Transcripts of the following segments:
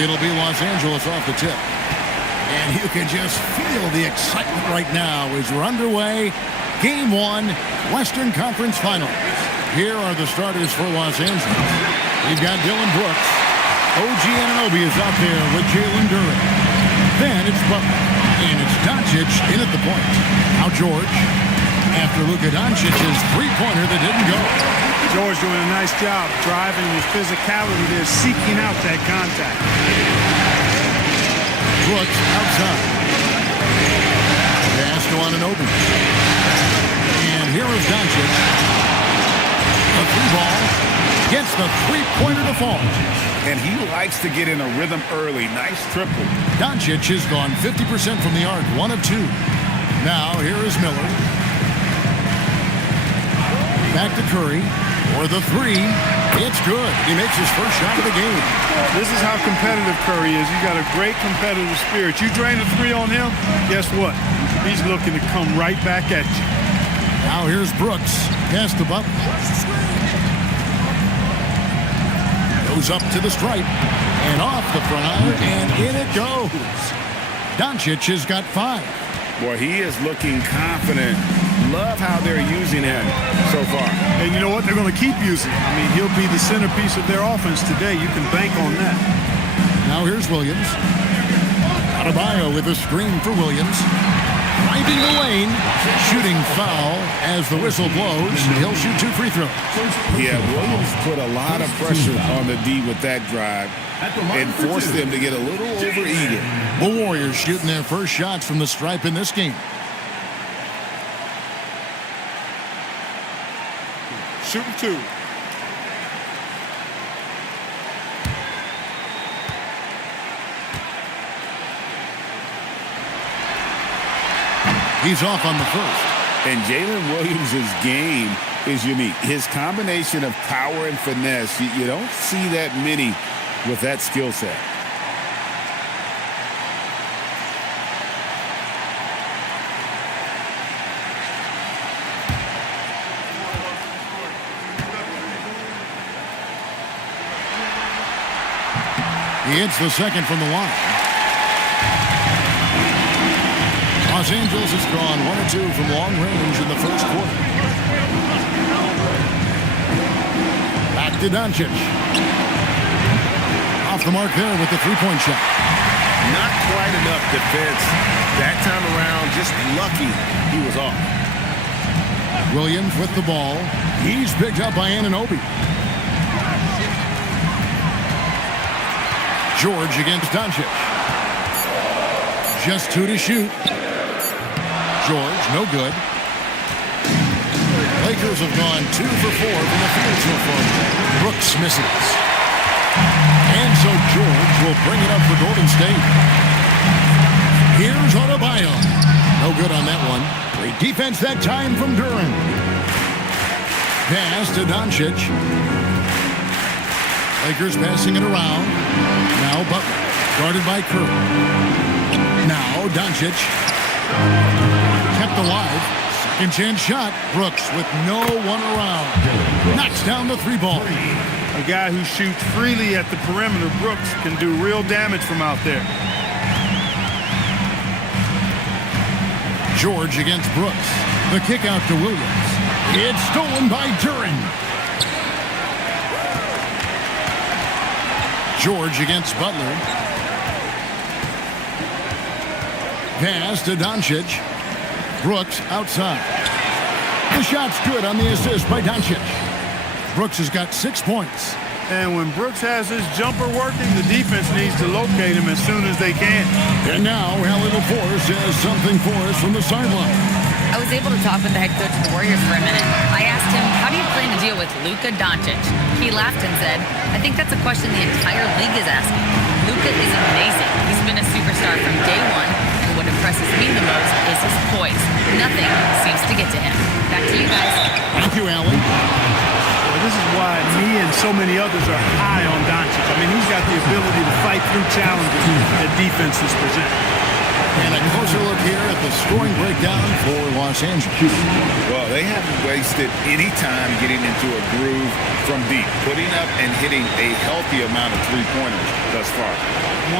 It'll be Los Angeles off the tip. And you can just feel the excitement right now as we're underway. Game 1, Western Conference Finals. Here are the starters for Los Angeles. We've got Dylan Brooks. OG Anunoby is out there with Jalen Duren. Then it's Butler. And it's Doncic in at the point. Now George. After Luka Doncic's three-pointer that didn't go. George doing a nice job driving with physicality there, seeking out that contact. Brooks outside. Pass to Anunoby. And here is Doncic. A three ball. Gets the three-pointer to fall. And he likes to get in a rhythm early. Nice triple. Doncic has gone 50% from the arc, 1 of 2. Now here is Miller. Back to Curry. For the three. It's good. He makes his first shot of the game. This is how competitive Curry is. He's got a great competitive spirit. You drain a three on him, guess what? He's looking to come right back at you. Now here's Brooks. Pass to Butler. Goes up to the stripe. And off the front iron. And in it goes. Doncic has got 5. Boy, he is looking confident. Love how they're using him so far. And you know what? They're going to keep using him. I mean, he'll be the centerpiece of their offense today. You can bank on that. Now here's Williams. Adebayo with a screen for Williams. Finding the lane. Shooting foul as the whistle blows. He'll shoot 2 free throws. Yeah, Williams put a lot of pressure on the D with that drive and forced them to get a little over-eager. The Warriors shooting their first shots from the stripe in this game. Shooting 2. He's off on the first. And Jalen Williams' game is unique. His combination of power and finesse, you don't see that many with that skill set. He hits the second from the line. Los Angeles has gone 1 or 2 from long range in the first quarter. Back to Doncic. Off the mark there with the three-point shot. Not quite enough defense. That time around, just lucky he was off. Williams with the ball. He's picked up by Anunoby. George against Doncic. Just 2 to shoot. George, no good. Lakers have gone 2 for 4 from the field so far. Brooks misses. And so George will bring it up for Golden State. Here's Adebayo. No good on that one. Great defense that time from Duren. Pass to Doncic. Lakers passing it around. Now Butler, guarded by Curry. Now Doncic. Kept alive. Second chance shot. Brooks with no one around. Knocks down the 3-ball. A guy who shoots freely at the perimeter, Brooks, can do real damage from out there. George against Brooks. The kick out to Williams. It's stolen by Duren. George against Butler. Pass to Doncic. Brooks outside. The shot's good on the assist by Doncic. Brooks has got 6 points. And when Brooks has his jumper working, the defense needs to locate him as soon as they can. And now, Hallie LaForce has something for us from the sideline. I was able to talk with the head coach of the Warriors for a minute. I asked him, how do you plan to deal with Luka Doncic? He laughed and said, I think that's a question the entire league is asking. Luka is amazing. He's been a superstar from day one, and what impresses me the most is his poise. Nothing seems to get to him. Back to you guys. Thank you, Allie. Well, this is why me and so many others are high on Doncic. I mean, he's got the ability to fight through challenges that defenses present. And a closer look here at the scoring breakdown for Los Angeles. Well, they haven't wasted any time getting into a groove from deep, putting up and hitting a healthy amount of three-pointers thus far.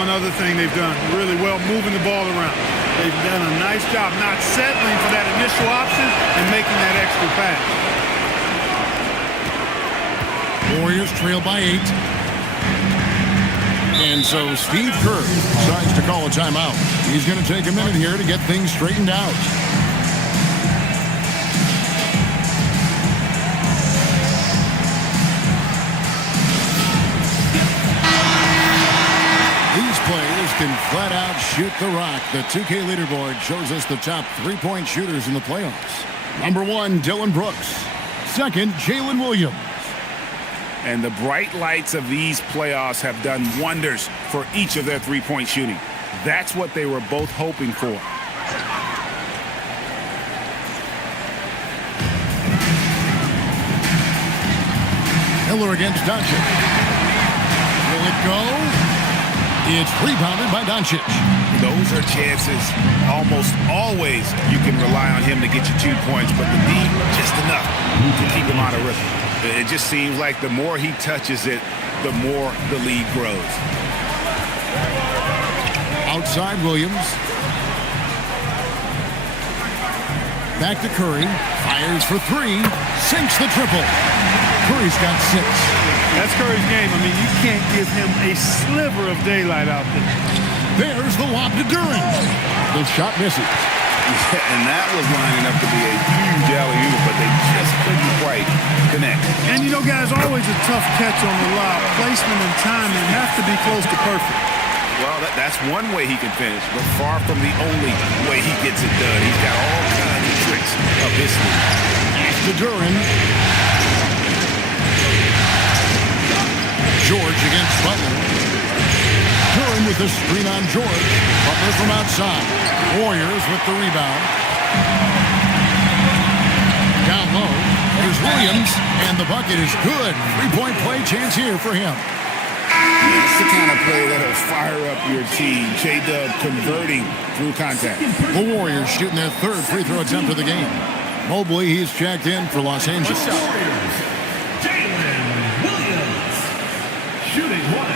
One other thing they've done really well, moving the ball around. They've done a nice job not settling for that initial option and making that extra pass. Warriors trail by 8. And so Steve Kerr decides to call a timeout. He's going to take a minute here to get things straightened out. These players can flat out shoot the rock. The 2K leaderboard shows us the top three-point shooters in the playoffs. Number 1, Dylan Brooks. Second, Jalen Williams. And the bright lights of these playoffs have done wonders for each of their three-point shooting. That's what they were both hoping for. Miller against Doncic. Will it go? It's rebounded by Doncic. Those are chances. Almost always you can rely on him to get you 2 points, but the D, just enough to keep him out of rhythm. It just seems like the more he touches it, the more the lead grows. Outside Williams. Back to Curry. Fires for 3. Sinks the triple. Curry's got 6. That's Curry's game. I mean, you can't give him a sliver of daylight out there. There's the lob to Duran. The shot misses. And that was lining up to be a huge alley-oop, but they just couldn't quite connect. And, you know, guys, always a tough catch on the lob. Placement and timing have to be close to perfect. Well, that's one way he can finish, but far from the only way he gets it done. He's got all kinds of tricks up his sleeve. To Duran. George against Butler. Duran with the screen on George. Butler from outside. Warriors with the rebound. Down low. There's Williams, and the bucket is good. Three-point play chance here for him. It's the kind of play that'll fire up your team. J-Dub converting through contact. The Warriors shooting their third free throw attempt of the game. Mobley, he's checked in for Los Angeles. Warriors, Jalen Williams, shooting 1.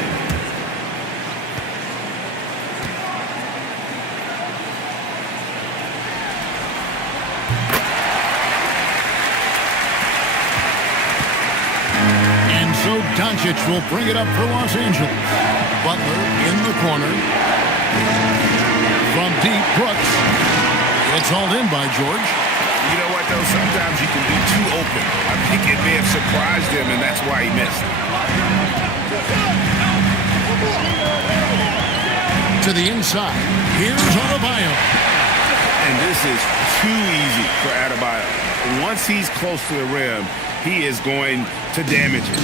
So Doncic will bring it up for Los Angeles. Butler in the corner. From deep, Brooks. It's hauled in by George. You know what, though? Sometimes you can be too open. I think it may have surprised him, and that's why he missed. To the inside. Here's Adebayo. And this is too easy for Adebayo. Once he's close to the rim, he is going to damage it.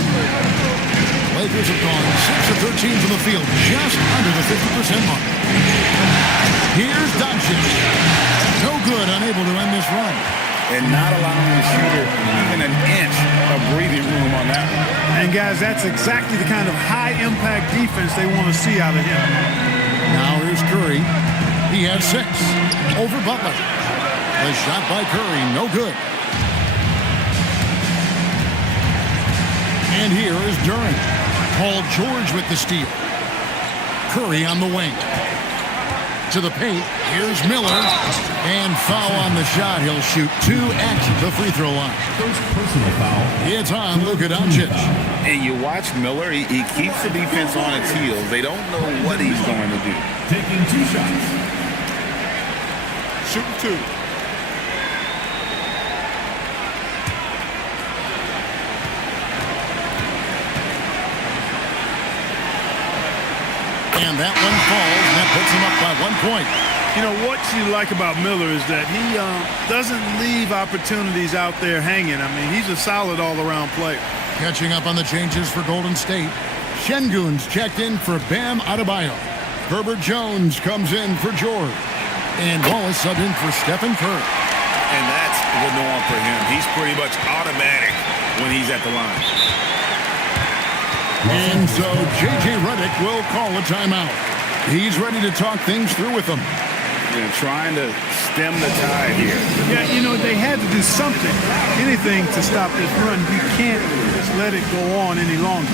Lakers have gone 6 of 13 from the field, just under the 50% mark. Here's Doncic. No good, unable to end this run. And not allowing the shooter even an inch of breathing room on that one. And, guys, that's exactly the kind of high-impact defense they want to see out of him. Now here's Curry. He has 6. Over Butler. The shot by Curry, no good. And here is Duran. Paul George with the steal. Curry on the wing. To the paint. Here's Miller. And foul on the shot. He'll shoot 2 at the free throw line. First personal foul. It's on Luka Doncic. And you watch Miller, he keeps the defense on its heels. They don't know what he's going to do. Taking 2 shots. Shooting 2. And that one falls, and that puts him up by 1 point. You know, what you like about Miller is that he doesn't leave opportunities out there hanging. I mean, he's a solid all-around player. Catching up on the changes for Golden State. Şengün's checked in for Bam Adebayo. Herbert Jones comes in for George. And Wallace subbed in for Stephen Curry. And that's the norm for him. He's pretty much automatic when he's at the line. And so J.J. Redick will call a timeout. He's ready to talk things through with them. And trying to stem the tide here. Yeah, you know, they had to do something, anything to stop this run. You can't just let it go on any longer.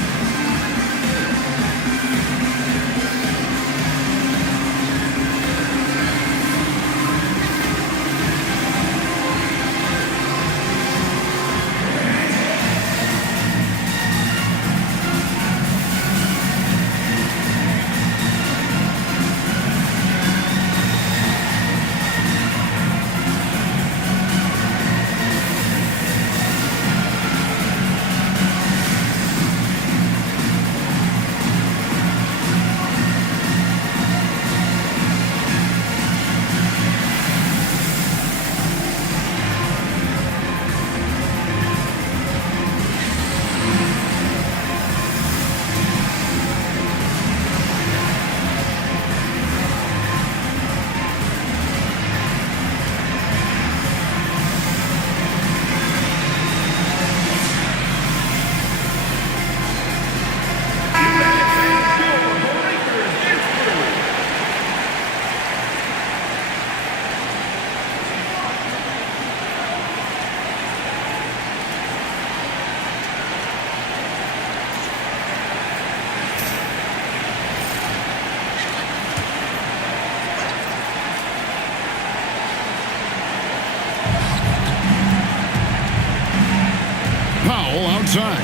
Outside.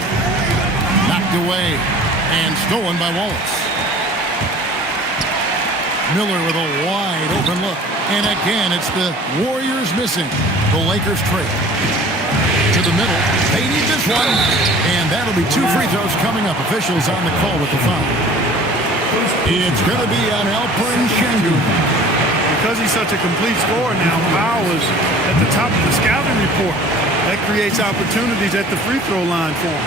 Knocked away and stolen by Wallace. Miller with a wide open look. And again, it's the Warriors missing. The Lakers trail. To the middle. They need this one. And that'll be 2 free throws coming up. Officials on the call with the foul. It's going to be on Alperen Sengun. Because he's such a complete scorer now, Powell is at the top of the scouting report. That creates opportunities at the free throw line for him.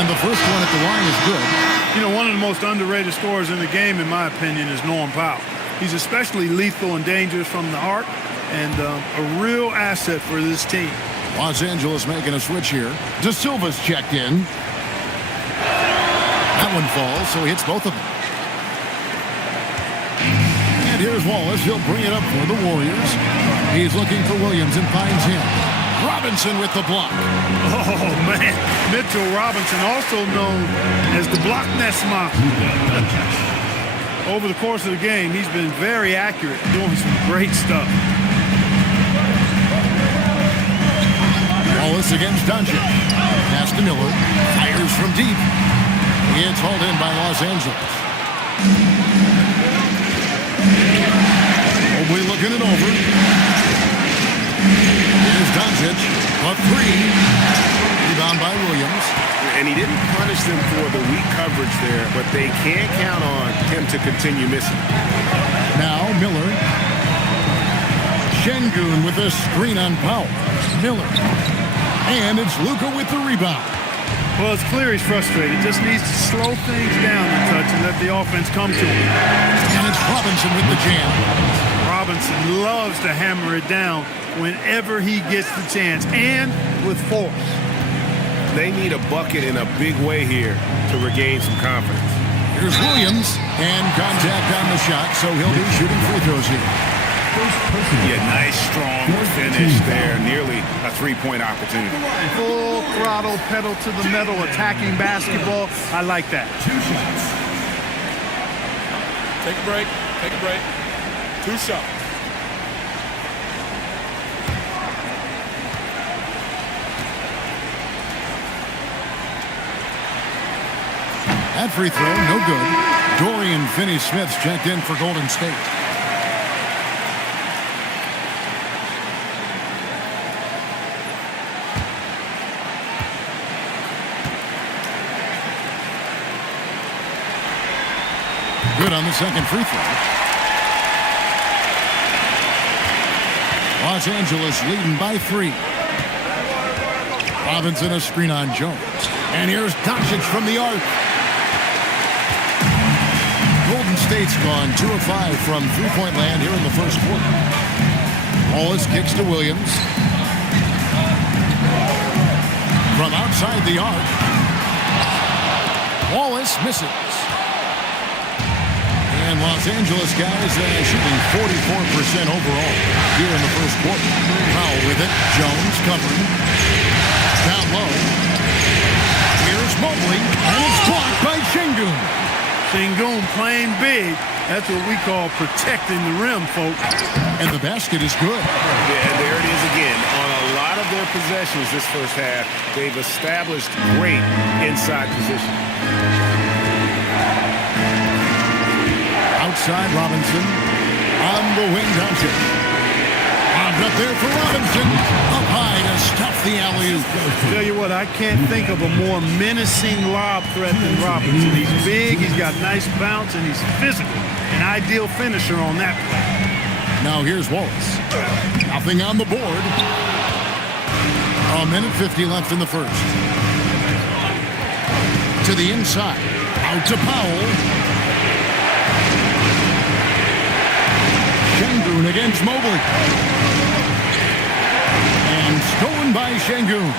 And the first one at the line is good. You know, one of the most underrated scorers in the game, in my opinion, is Norm Powell. He's especially lethal and dangerous from the arc and a real asset for this team. Los Angeles making a switch here. De Silva's checked in. That one falls, so he hits both of them. And here's Wallace. He'll bring it up for the Warriors. He's looking for Williams and finds him. Robinson with the block. Oh, man. Mitchell Robinson, also known as the block Nesma. Over the course of the game, he's been very accurate, doing some great stuff. Wallace against Doncic. Pass to Miller. Fires from deep. It's hauled in by Los Angeles. Mobley looking it over. Here's Doncic. A 3. Rebound by Williams. And he didn't punish them for the weak coverage there, but they can't count on him to continue missing. Now Miller. Sengun with a screen on Powell. Miller. And it's Luka with the rebound. Well, it's clear he's frustrated. Just needs to slow things down a touch and let the offense come to him. And it's Robinson with the jam. Robinson loves to hammer it down whenever he gets the chance, and with force. They need a bucket in a big way here to regain some confidence. Here's Williams, and contact on the shot, so he'll be shooting free throws here. Yeah, nice, strong finish there. Nearly a three-point opportunity. Full throttle, pedal to the metal, attacking basketball. I like that. 2 shots. Take a break. Take a break. 2 shots. That free throw, no good. Dorian Finney-Smith's checked in for Golden State. Good on the second free throw. Los Angeles leading by 3. Robinson a screen on Jones. And here's Doncic from the arc. Golden State's gone 2 of 5 from three-point land here in the first quarter. Wallace kicks to Williams. From outside the arc. Wallace misses. And Los Angeles guys shooting 44% overall here in the first quarter. Powell with it. Jones covering. Down low. Here's Mobley. And it's blocked by Şengün. Şengün playing big. That's what we call protecting the rim, folks. And the basket is good. Yeah, and there it is again. On a lot of their possessions this first half, they've established great inside position. Outside Robinson. On the wing, Doncic. Lobbed up there for Robinson. Up high to stuff the alley-oop. Tell you what, I can't think of a more menacing lob threat than Robinson. He's big, he's got nice bounce, and he's physical. An ideal finisher on that play. Now here's Wallace. Nothing on the board. A minute 50 left in the first. To the inside. Out to Powell. Şengün against Mobley. And stolen by Şengün.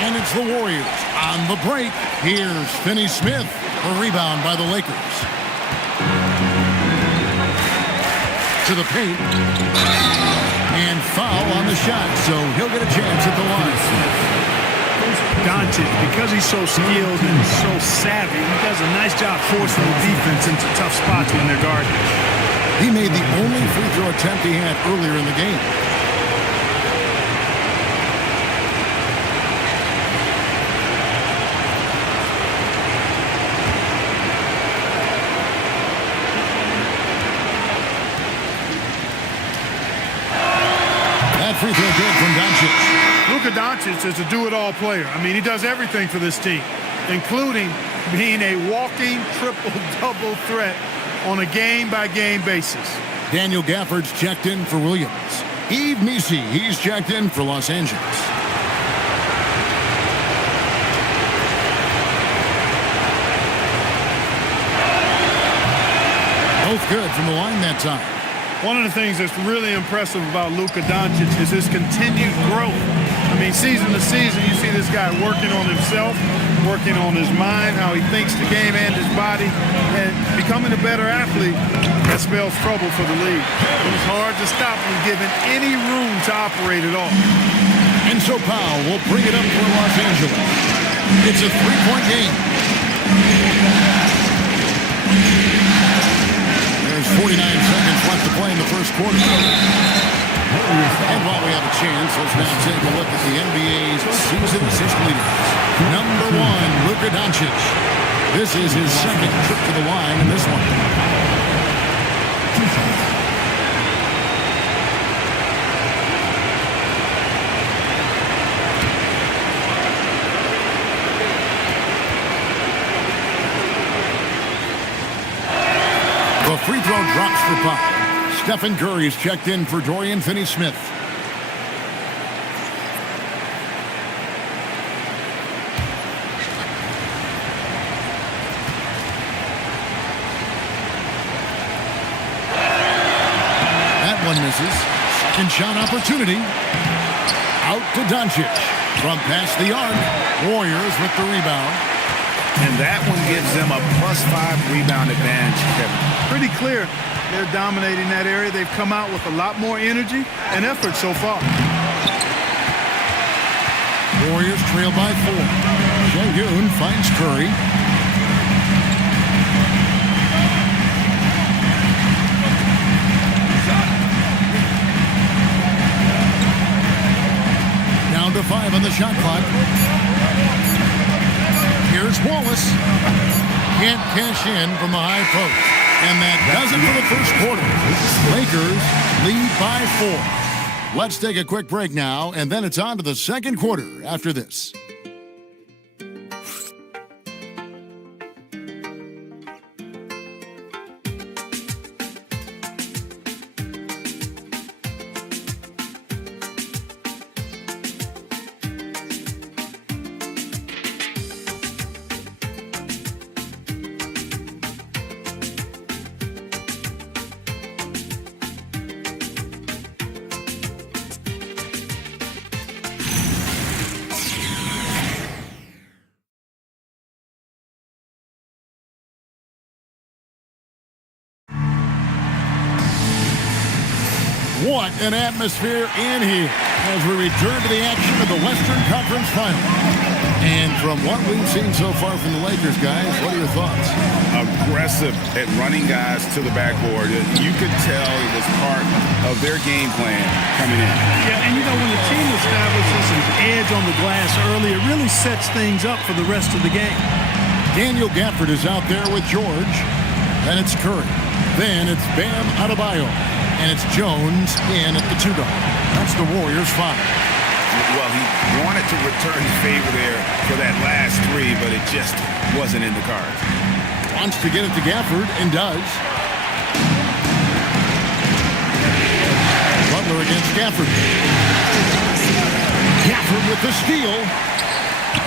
And it's the Warriors on the break. Here's Finney-Smith. A rebound by the Lakers. To the paint. And foul on the shot, so he'll get a chance at the line. Doncic, because he's so skilled and so savvy, he does a nice job forcing the defense into tough spots when they're guarding. He made the only free throw attempt he had earlier in the game. That free throw good from Doncic. Luka Doncic is a do-it-all player. I mean, he does everything for this team, including being a walking triple-double threat on a game-by-game basis. Daniel Gafford's checked in for Williams. Yves Missi, he's checked in for Los Angeles. Both good from the line that time. One of the things that's really impressive about Luka Doncic is his continued growth. I mean, season to season, you see this guy working on himself, working on his mind, how he thinks the game and his body, and becoming a better athlete. That spells trouble for the league. It's hard to stop him given any room to operate at all. And so Powell will bring it up for Los Angeles. It's a three-point game. There's 49 seconds left to play in the first quarter. And while we have a chance, let's now take a look at the NBA's season assist leaders. Number 1, Luka Doncic. This is his second trip to the line in this one. The free throw drops for Powell. Stephen Curry's checked in for Dorian Finney-Smith. That one misses. Second shot opportunity. Out to Doncic. From past the arc. Warriors with the rebound. And that one gives them a +5 rebound advantage, Kevin. Pretty clear. They're dominating that area. They've come out with a lot more energy and effort so far. Warriors trail by 4. Şengün finds Curry. Down to 5 on the shot clock. Here's Wallace. Can't cash in from the high post. And that does it for the first quarter. Lakers lead by 4. Let's take a quick break now, and then it's on to the second quarter after this. What an atmosphere in here as we return to the action of the Western Conference Final. And from what we've seen so far from the Lakers, guys, what are your thoughts? Aggressive at running guys to the backboard. You could tell it was part of their game plan coming in. Yeah, and when the team establishes an edge on the glass early, it really sets things up for the rest of the game. Daniel Gafford is out there with George. Then it's Curry. Then it's Bam Adebayo. And it's Jones in at the 2-guard. That's the Warriors' 5. Well, he wanted to return the favor there for that last 3, but it just wasn't in the cards. Wants to get it to Gafford and does. Butler against Gafford. Gafford with the steal.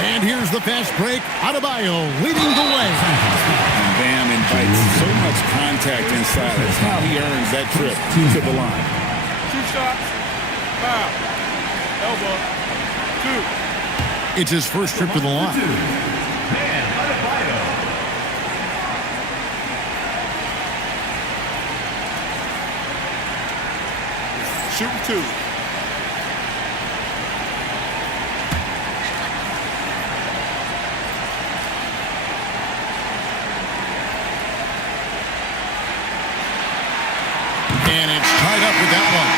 And here's the fast break. Adebayo leading the way. And Bam invites so much contact inside. That's how he earns that trip to the line. 2 shots. Foul. Elbow. 2. It's his first trip to the line. Shooting 2. And it's tied up with that one.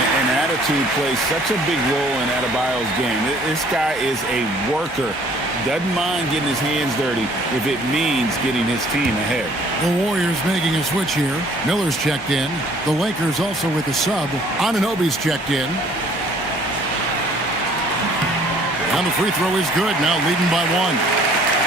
And attitude plays such a big role in Adebayo's game. This guy is a worker. Doesn't mind getting his hands dirty if it means getting his team ahead. The Warriors making a switch here. Miller's checked in. The Lakers also with a sub. Anunoby's checked in. And the free throw is good. Now leading by 1.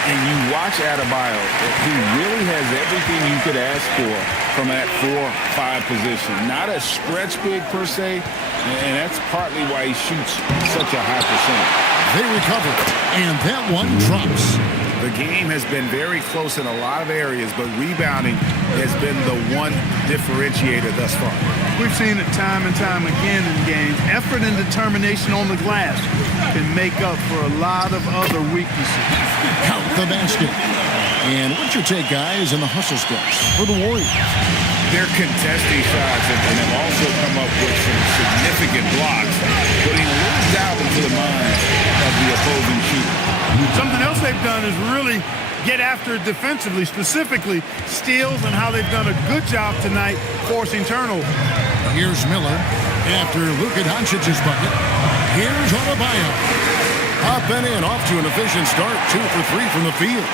And you watch Adebayo, he really has everything you could ask for from that 4-5 position. Not a stretch big per se, and that's partly why he shoots such a high percentage. They recover, and that one drops. The game has been very close in a lot of areas, but rebounding has been the one differentiator thus far. We've seen it time and time again in games. Effort and determination on the glass can make up for a lot of other weaknesses. Count the basket. And what's your take, guys, in the hustle steps for the Warriors? They're contesting shots and have also come up with some significant blocks, putting a little doubt into the minds of the opposing shooter. Something else they've done is really get after it defensively, specifically steals, and how they've done a good job tonight forcing turnover. Here's Miller after Luka Doncic's bucket. Here's Adebayo. Up and in, off to an efficient start, 2 for 3 from the field.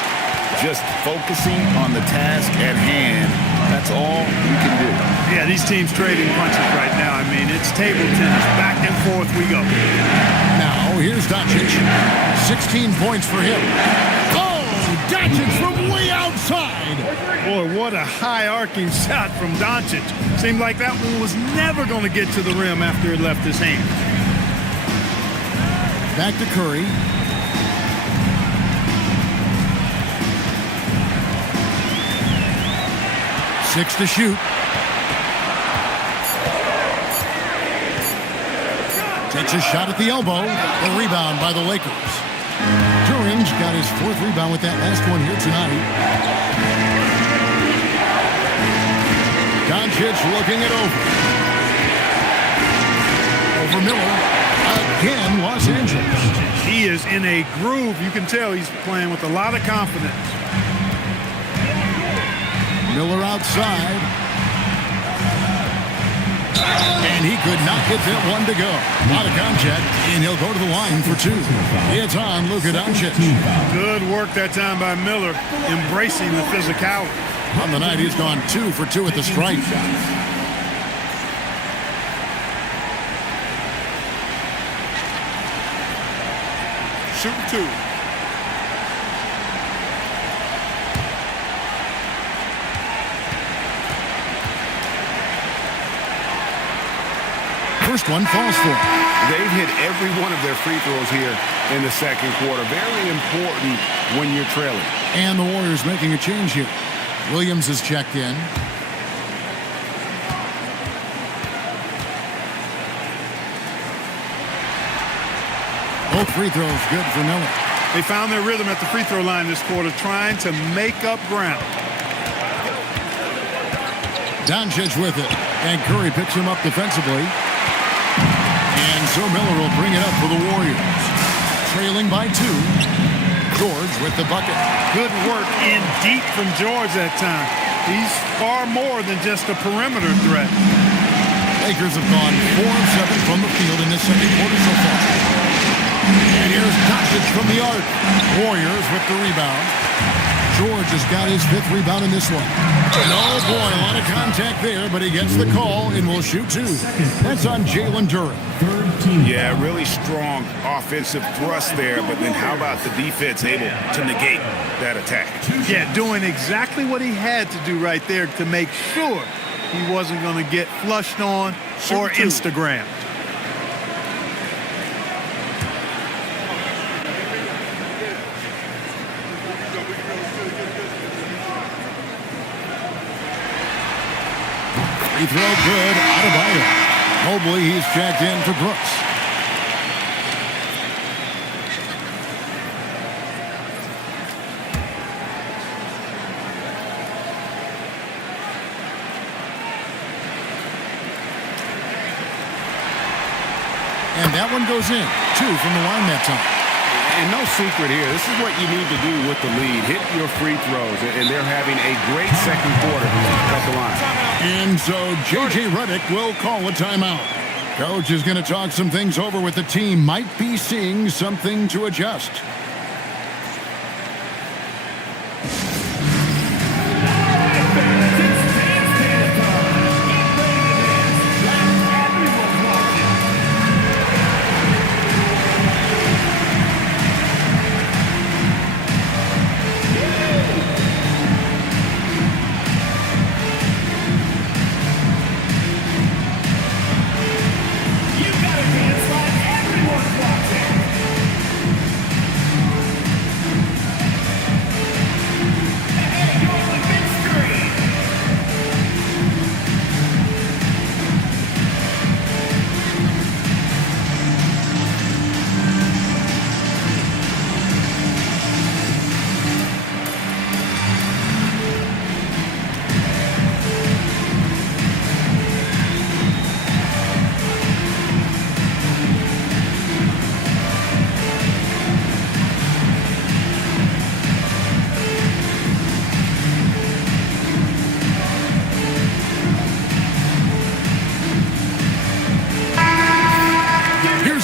Just focusing on the task at hand, that's all you can do. Yeah, these teams trading punches right now. I mean, it's table tennis. Back and forth we go. Now, here's Doncic. 16 points for him. Oh, Doncic from way outside. Boy, what a high-arcing shot from Doncic. Seemed like that one was never going to get to the rim after it left his hand. Back to Curry. Six to shoot. Takes a shot at the elbow. A rebound by the Lakers. Turing's got his 4th rebound with that last one here tonight. Doncic looking it over. Over Miller. Again, Los Angeles. He is in a groove. You can tell he's playing with a lot of confidence. Miller outside. And he could not get that one to go. Out of contact, and he'll go to the line for 2. It's on Luka Doncic. Good work that time by Miller, embracing the physicality. On the night, he's gone 2 for 2 at the stripe. Shooting 2. First one falls for him. They've hit every one of their free throws here in the second quarter. Very important when you're trailing. And the Warriors making a change here. Williams is checked in. Both free throws good for Miller. They found their rhythm at the free throw line this quarter, trying to make up ground. Doncic with it. And Curry picks him up defensively. And so Miller will bring it up for the Warriors. Trailing by 2. George with the bucket. Good work in deep from George that time. He's far more than just a perimeter threat. Lakers have gone 4 of 7 from the field in this second quarter so far. And here's Doncic from the arc. Warriors with the rebound. George has got his 5th rebound in this one. Oh boy, a lot of contact there, but he gets the call and will shoot 2. That's on Jalen Duren. Yeah, really strong offensive thrust there, but then how about the defense able to negate that attack? Yeah, doing exactly what he had to do right there to make sure he wasn't going to get flushed on or Instagrammed. Free throw good, Adebayo. Mobley, he's checked in for Brooks. And that one goes in. 2 from the line that time. And no secret here. This is what you need to do with the lead. Hit your free throws. And they're having a great second quarter at the line. And so J.J. Redick will call a timeout. Coach is going to talk some things over with the team. Might be seeing something to adjust.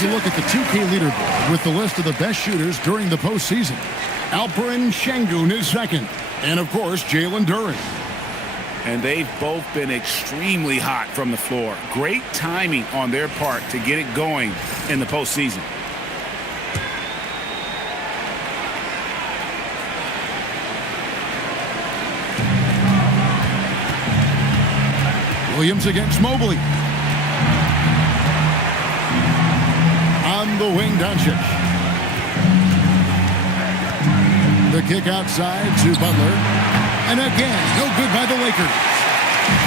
Look at the 2K leaderboard with the list of the best shooters during the postseason. Alperen Şengün is second. And, of course, Jalen Duren. And they've both been extremely hot from the floor. Great timing on their part to get it going in the postseason. Williams against Mobley. On the wing, Doncic. The kick outside to Butler. And again, no good by the Lakers.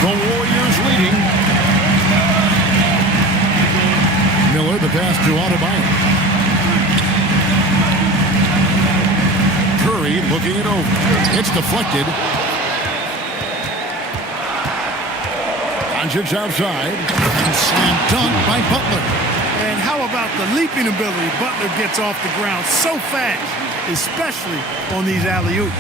The Warriors leading. Miller, the pass to Adebayo. Curry looking it over. It's deflected. Doncic outside. And slam dunk by Butler. And how about the leaping ability? Butler gets off the ground so fast, especially on these alley-oops.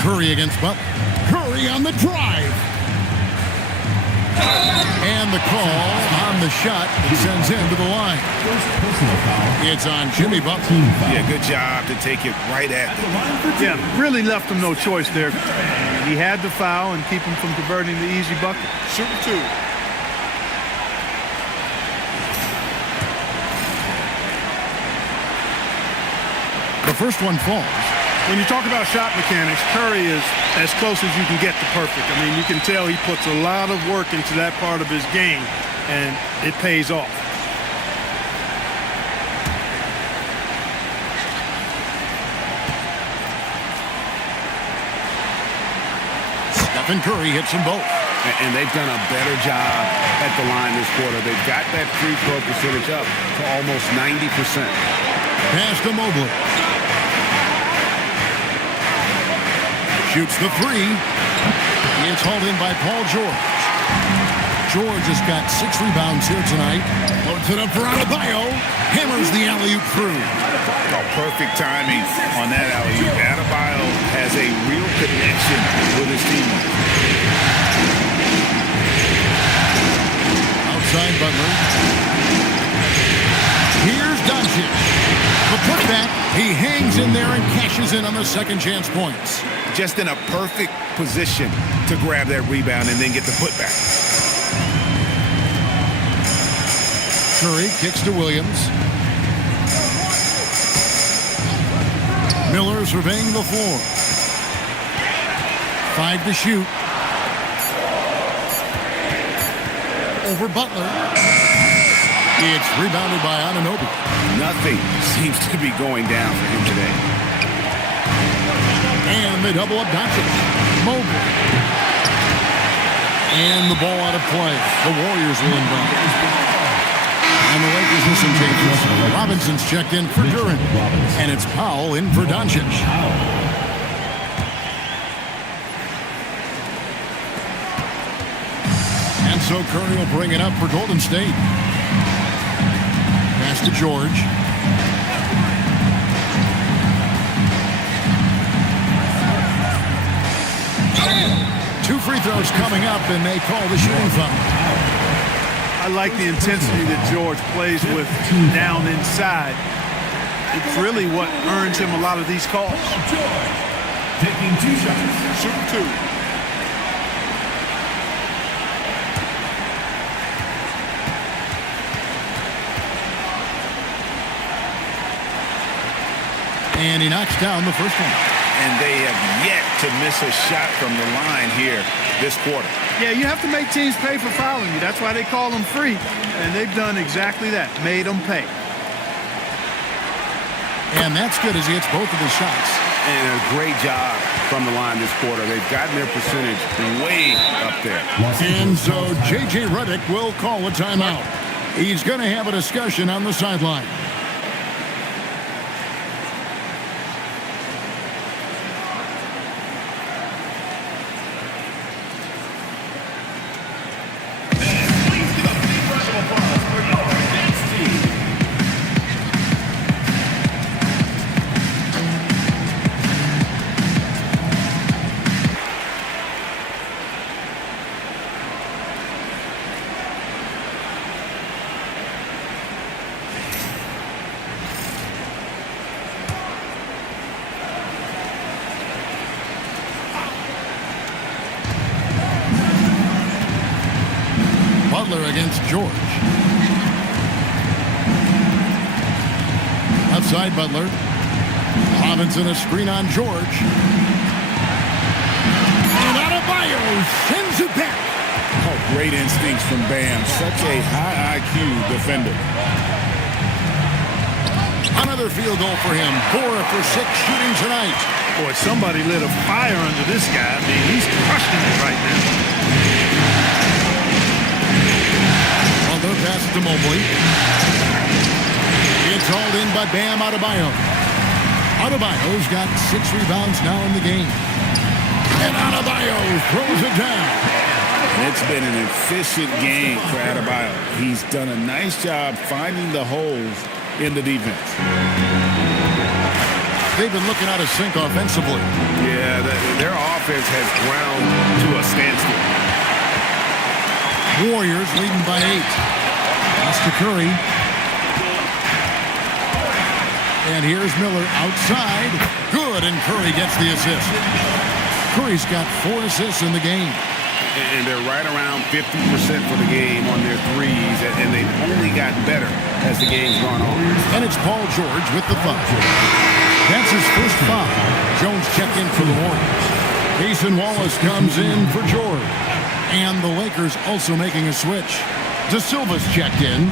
Curry against Butler. Curry on the drive. And the call on the shot that sends him to the line. It's on Jimmy Butler. Yeah, good job to take it right at them. Yeah, really left him no choice there. He had to foul and keep him from converting the easy bucket. Shooting 2. The first one falls. When you talk about shot mechanics, Curry is as close as you can get to perfect. I mean, you can tell he puts a lot of work into that part of his game, and it pays off. Stephen Curry hits them both. And they've done a better job at the line this quarter. They've got that free throw percentage up to almost 90%. Pass to Mobley. Shoots the 3. It's hauled in by Paul George. George has got 6 rebounds here tonight. Loads it up for Adebayo. Hammers the alley-oop through. Oh, perfect timing on that alley-oop. Adebayo has a real connection with his teammates. Outside Butler. Here's Doncic. The putback. He hangs in there and cashes in on the second chance points. Just in a perfect position to grab that rebound and then get the putback. Curry kicks to Williams. Miller surveying the floor. 5 to shoot. Over Butler. It's rebounded by Anunoby. Nothing seems to be going down for him today. And they double up Doncic. Mobley. And the ball out of play. The Warriors will inbound. And the Lakers with some changes. Robinson's checked in for Durant. And it's Powell in for Doncic. And so Curry will bring it up for Golden State. Pass to George. Two free throws coming up, and they call the shooting foul. I like the intensity that George plays with down inside. It's really what earns him a lot of these calls. George taking 2 shots. Shoot 2. And he knocks down the first one. And they have yet to miss a shot from the line here this quarter. Yeah, you have to make teams pay for fouling you. That's why they call them free. And they've done exactly that, made them pay. And that's good as he hits both of his shots. And a great job from the line this quarter. They've gotten their percentage way up there. And so J.J. Redick will call a timeout. He's going to have a discussion on the sideline. Butler against George. Outside Butler. Robinson a screen on George. And Adebayo sends it back. Oh, great instincts from Bam. Such a high IQ defender. Another field goal for him. 4 for 6 shooting tonight. Boy, somebody lit a fire under this guy. I mean, he's crushing it right now. Butler passes to Mobley. It's hauled in by Bam Adebayo. Adebayo's got 6 rebounds now in the game. And Adebayo throws it down. It's been an efficient game for Adebayo. He's done a nice job finding the holes in the defense. They've been looking out of sync offensively. Yeah, their offense has ground to a standstill. Warriors leading by 8. Pass to Curry. And here's Miller outside. Good, and Curry gets the assist. Curry's got 4 assists in the game. And they're right around 50% for the game on their threes, and they've only gotten better as the game's gone on. And it's Paul George with the foul. That's his first foul. Jones checked in for the Warriors. Mason Wallace comes in for George. And the Lakers also making a switch. De Silva's checked in.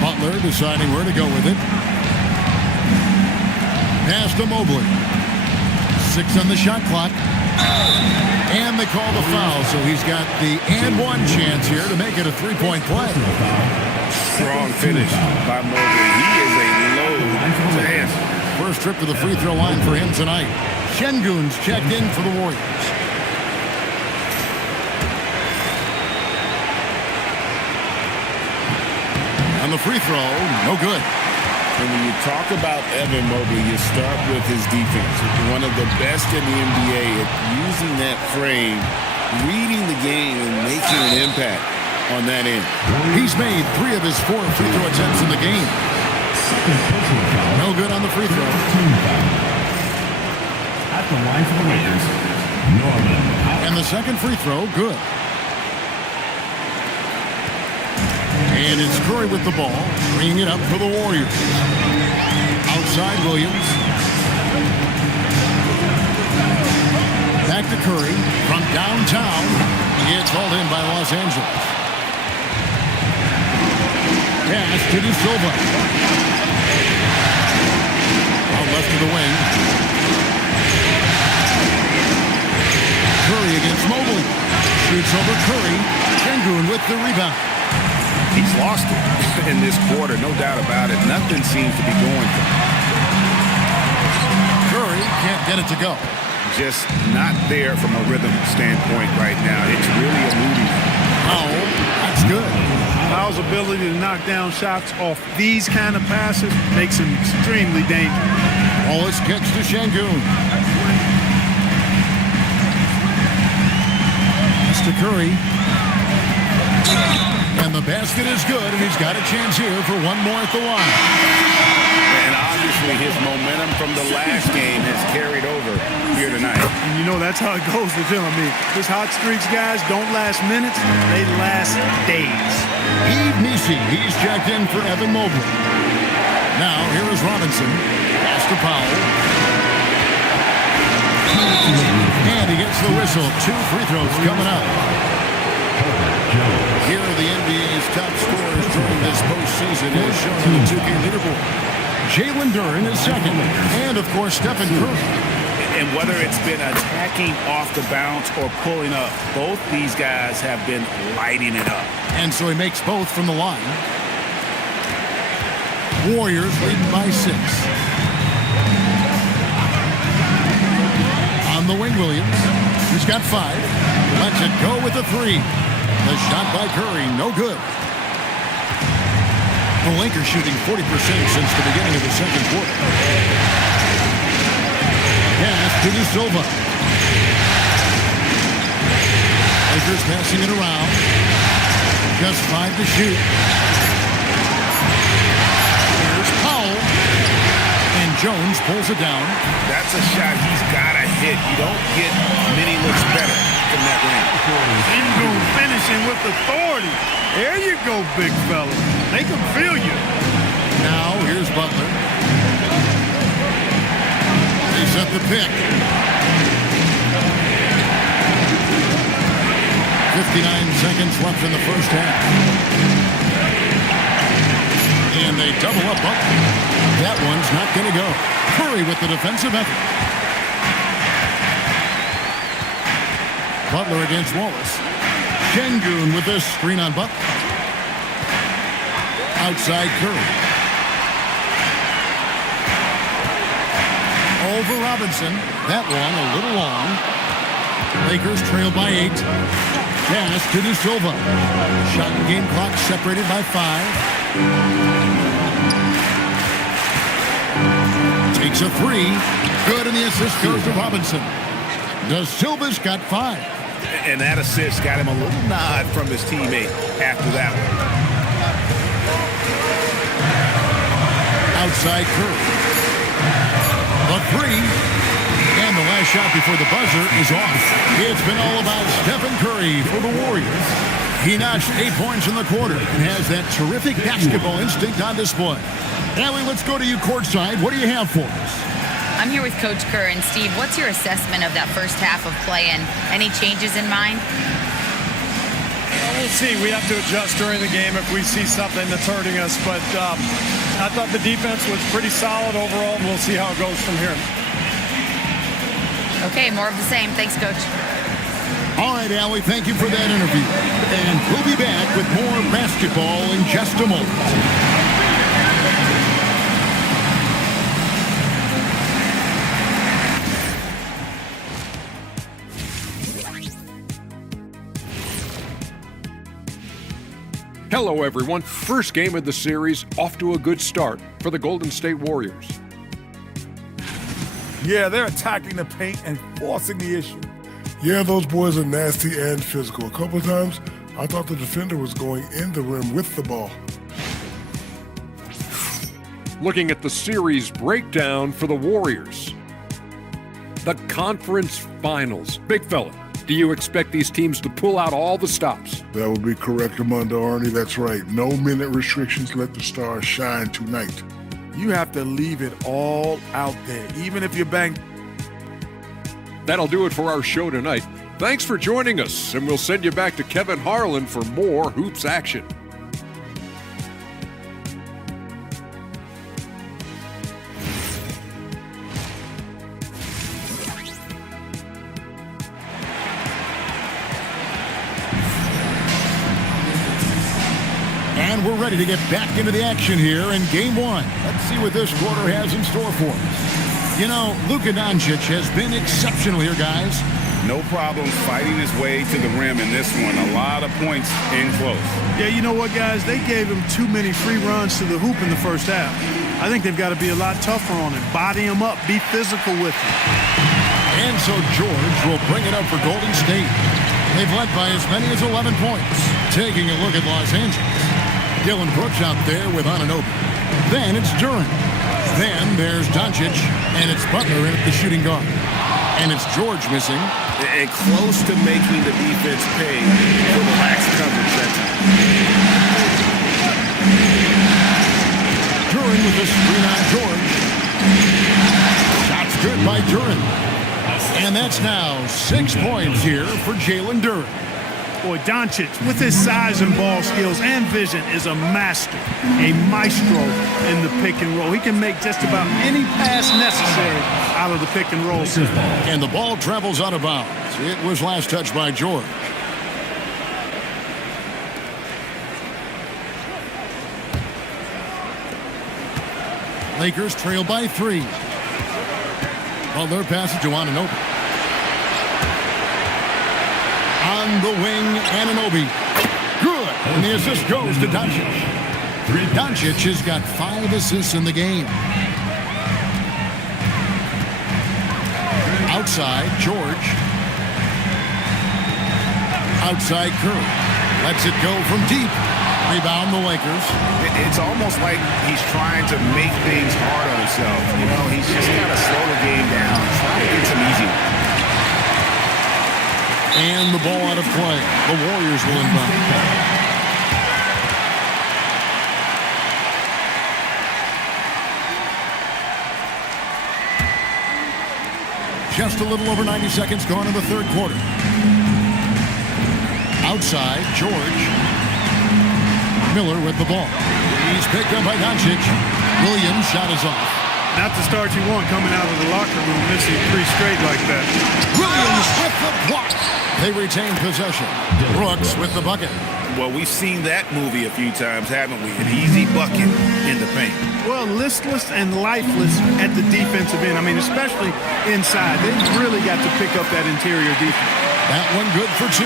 Butler deciding where to go with it. Pass to Mobley. 6 on the shot clock. And they call the foul, so he's got the and one chance here to make it a 3-point play. Strong finish by Mobley. He is a load to answer. First trip to the free throw line for him tonight. Şengün's checked in for the Warriors. On the free throw, no good. And when you talk about Evan Mobley, you start with his defense. One of the best in the NBA at using that frame, reading the game, and making an impact on that end. He's made 3 of his 4 free throw attempts in the game. No good on the free throw. At the line for the Lakers, Norman. And the second free throw, good. And it's Curry with the ball, bringing it up for the Warriors. Outside Williams. Back to Curry from downtown. It's hauled in by Los Angeles. Pass to De Silva. Out left to the wing. Curry against Mobley. Shoots over Curry. Şengün with the rebound. He's lost it in this quarter, no doubt about it. Nothing seems to be going for him. Curry can't get it to go. Just not there from a rhythm standpoint right now. It's really eluding him. Oh, that's good. Powell's ability to knock down shots off these kind of passes makes him extremely dangerous. Wallace kicks to Şengün. It's to Curry. And the basket is good, and he's got a chance here for one more at the line. And obviously his momentum from the last game has carried over here tonight. And you know that's how it goes with him. I mean, his hot streaks, guys, don't last minutes. They last days. Yves Missi, he's checked in for Evan Mobley. Now, here is Robinson. Pass to Powell. And he gets the whistle. 2 free throws coming up. Here are the NBA's top scorers during this postseason as shown on the 2K leaderboard. Jalen Duren is second. And, of course, Stephen Curry. And whether it's been attacking off the bounce or pulling up, both these guys have been lighting it up. And so he makes both from the line. Warriors leading by 6. On the wing, Williams. He's got 5. Lets it go with a 3. The shot by Curry, no good. The Lakers shooting 40% since the beginning of the second quarter. Pass to De Silva. Lakers passing it around. Just 5 to shoot. Here's Powell. And Jones pulls it down. That's a shot he's got to hit. You don't get many looks better from that range. Şengün finishing with authority. There you go, big fella. Make him feel you. Now, here's Butler. They set the pick. 59 seconds left in the first half. And they double up Butler. That one's not going to go. Curry with the defensive effort. Butler against Wallace. Şengün with this screen on Butler. Outside Curry. Over Robinson. That one a little long. Lakers trail by 8. Pass to De Silva. Shot and game clock separated by 5. Takes a 3. Good, and the assist goes to Robinson. De Silva's got 5. And that assist got him a little nod from his teammate after that one. Outside Curry. A 3. And the last shot before the buzzer is off. It's been all about Stephen Curry for the Warriors. He notched 8 points in the quarter and has that terrific basketball instinct on display. Allie, let's go to you courtside. What do you have for us? I'm here with Coach Kerr. And Steve, what's your assessment of that first half of play and any changes in mind? We'll see. We have to adjust during the game if we see something that's hurting us. But I thought the defense was pretty solid overall. We'll see how it goes from here. Okay, more of the same. Thanks, Coach. All right, Allie, thank you for that interview. And we'll be back with more basketball in just a moment. Hello, everyone. First game of the series, off to a good start for the Golden State Warriors. Yeah, they're attacking the paint and forcing the issue. Yeah, those boys are nasty and physical. A couple of times, I thought the defender was going in the rim with the ball. Looking at the series breakdown for the Warriors. The conference finals. Big fella, do you expect these teams to pull out all the stops? That would be correct, Armando Arnie. That's right. No minute restrictions. Let the stars shine tonight. You have to leave it all out there, even if you're banged. That'll do it for our show tonight. Thanks for joining us, and we'll send you back to Kevin Harlan for more hoops action. And we're ready to get back into the action here in Game 1. Let's see what this quarter has in store for us. You know, Luka Doncic has been exceptional here, guys. No problem fighting his way to the rim in this one. A lot of points in close. Yeah, you know what, guys? They gave him too many free runs to the hoop in the first half. I think they've got to be a lot tougher on him. Body him up. Be physical with him. And so George will bring it up for Golden State. They've led by as many as 11 points. Taking a look at Los Angeles. Dylan Brooks out there with Anunoby. Then it's Duran. Then there's Doncic, and it's Butler in at the shooting guard. And it's George missing. And close to making the defense pay for the lax coverage that time. Duran with the screen on George. Shot's good by Duran. And that's now 6 points here for Jalen Duran. Boy, Doncic, with his size and ball skills and vision, is a master, a maestro in the pick and roll. He can make just about any pass necessary out of the pick and roll system. And the ball travels out of bounds. It was last touched by George. Lakers trail by 3. Butler passes to Anunoby. On the wing, Anunoby. Good. And the assist goes to Doncic. Doncic has got 5 assists in the game. Outside, George. Outside, Curry. Lets it go from deep. Rebound the Lakers. It's almost like he's trying to make things hard on himself. You know, he's just got to slow the game down. Try to get some easy ones. And the ball out of play. The Warriors will inbound. Just a little over 90 seconds gone in the third quarter. Outside, George. Miller with the ball. He's picked up by Doncic. Williams' shot is off. Not the start you want coming out of the locker room, missing 3 straight like that. Williams with the block. They retain possession. Brooks with the bucket. Well, we've seen that movie a few times, haven't we? An easy bucket in the paint. Well, listless and lifeless at the defensive end. I mean, especially inside. They've really got to pick up that interior defense. That one good for 2.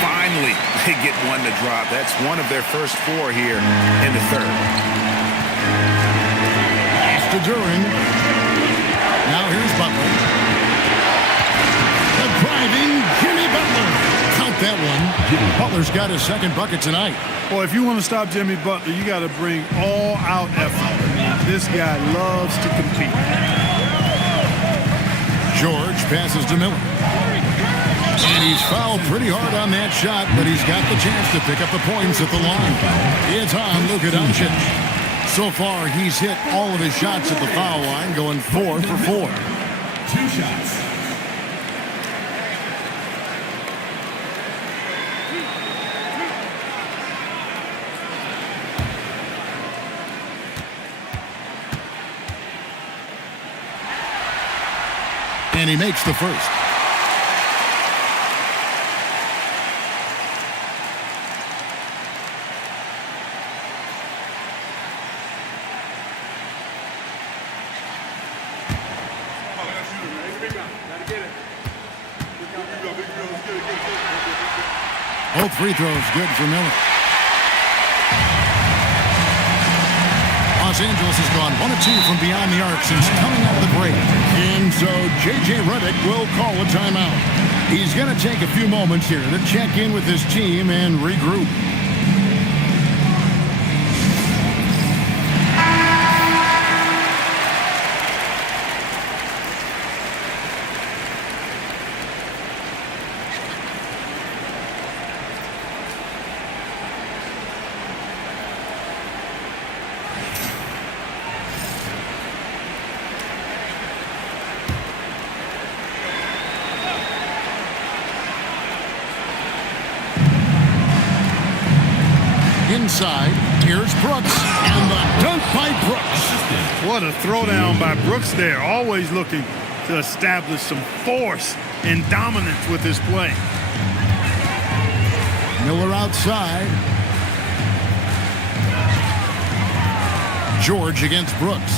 Finally, they get one to drop. That's one of their first 4 here in the third. Pass to Duran. Now here's Butler. The driving Jimmy Butler. Count that one. Butler's got his second bucket tonight. Well, if you want to stop Jimmy Butler, you got to bring all-out effort. This guy loves to compete. George passes to Miller. And he's fouled pretty hard on that shot, but he's got the chance to pick up the points at the line. It's on Luka Doncic. So far, he's hit all of his shots at the foul line, going 4 for 4. 2 shots. And he makes the first. Both free throws good for Miller. Los Angeles has gone 1 of 2 from beyond the arc since coming out of the break. And so J.J. Redick will call a timeout. He's going to take a few moments here to check in with his team and regroup. Inside, here's Brooks, and the dunk by Brooks. What a throwdown by Brooks there. Always looking to establish some force and dominance with his play. Miller outside. George against Brooks.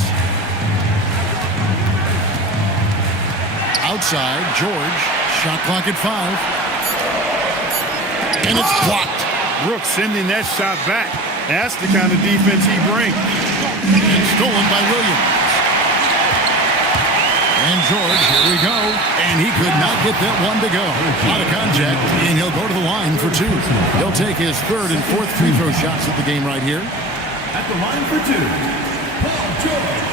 Outside, George. Shot clock at 5. And it's blocked. Brooks sending that shot back. That's the kind of defense he brings. And stolen by Williams. And George, here we go. And he could not get that one to go. Out of contact, and he'll go to the line for 2. He'll take his 3rd and 4th free throw shots at the game right here. At the line for 2, Paul George.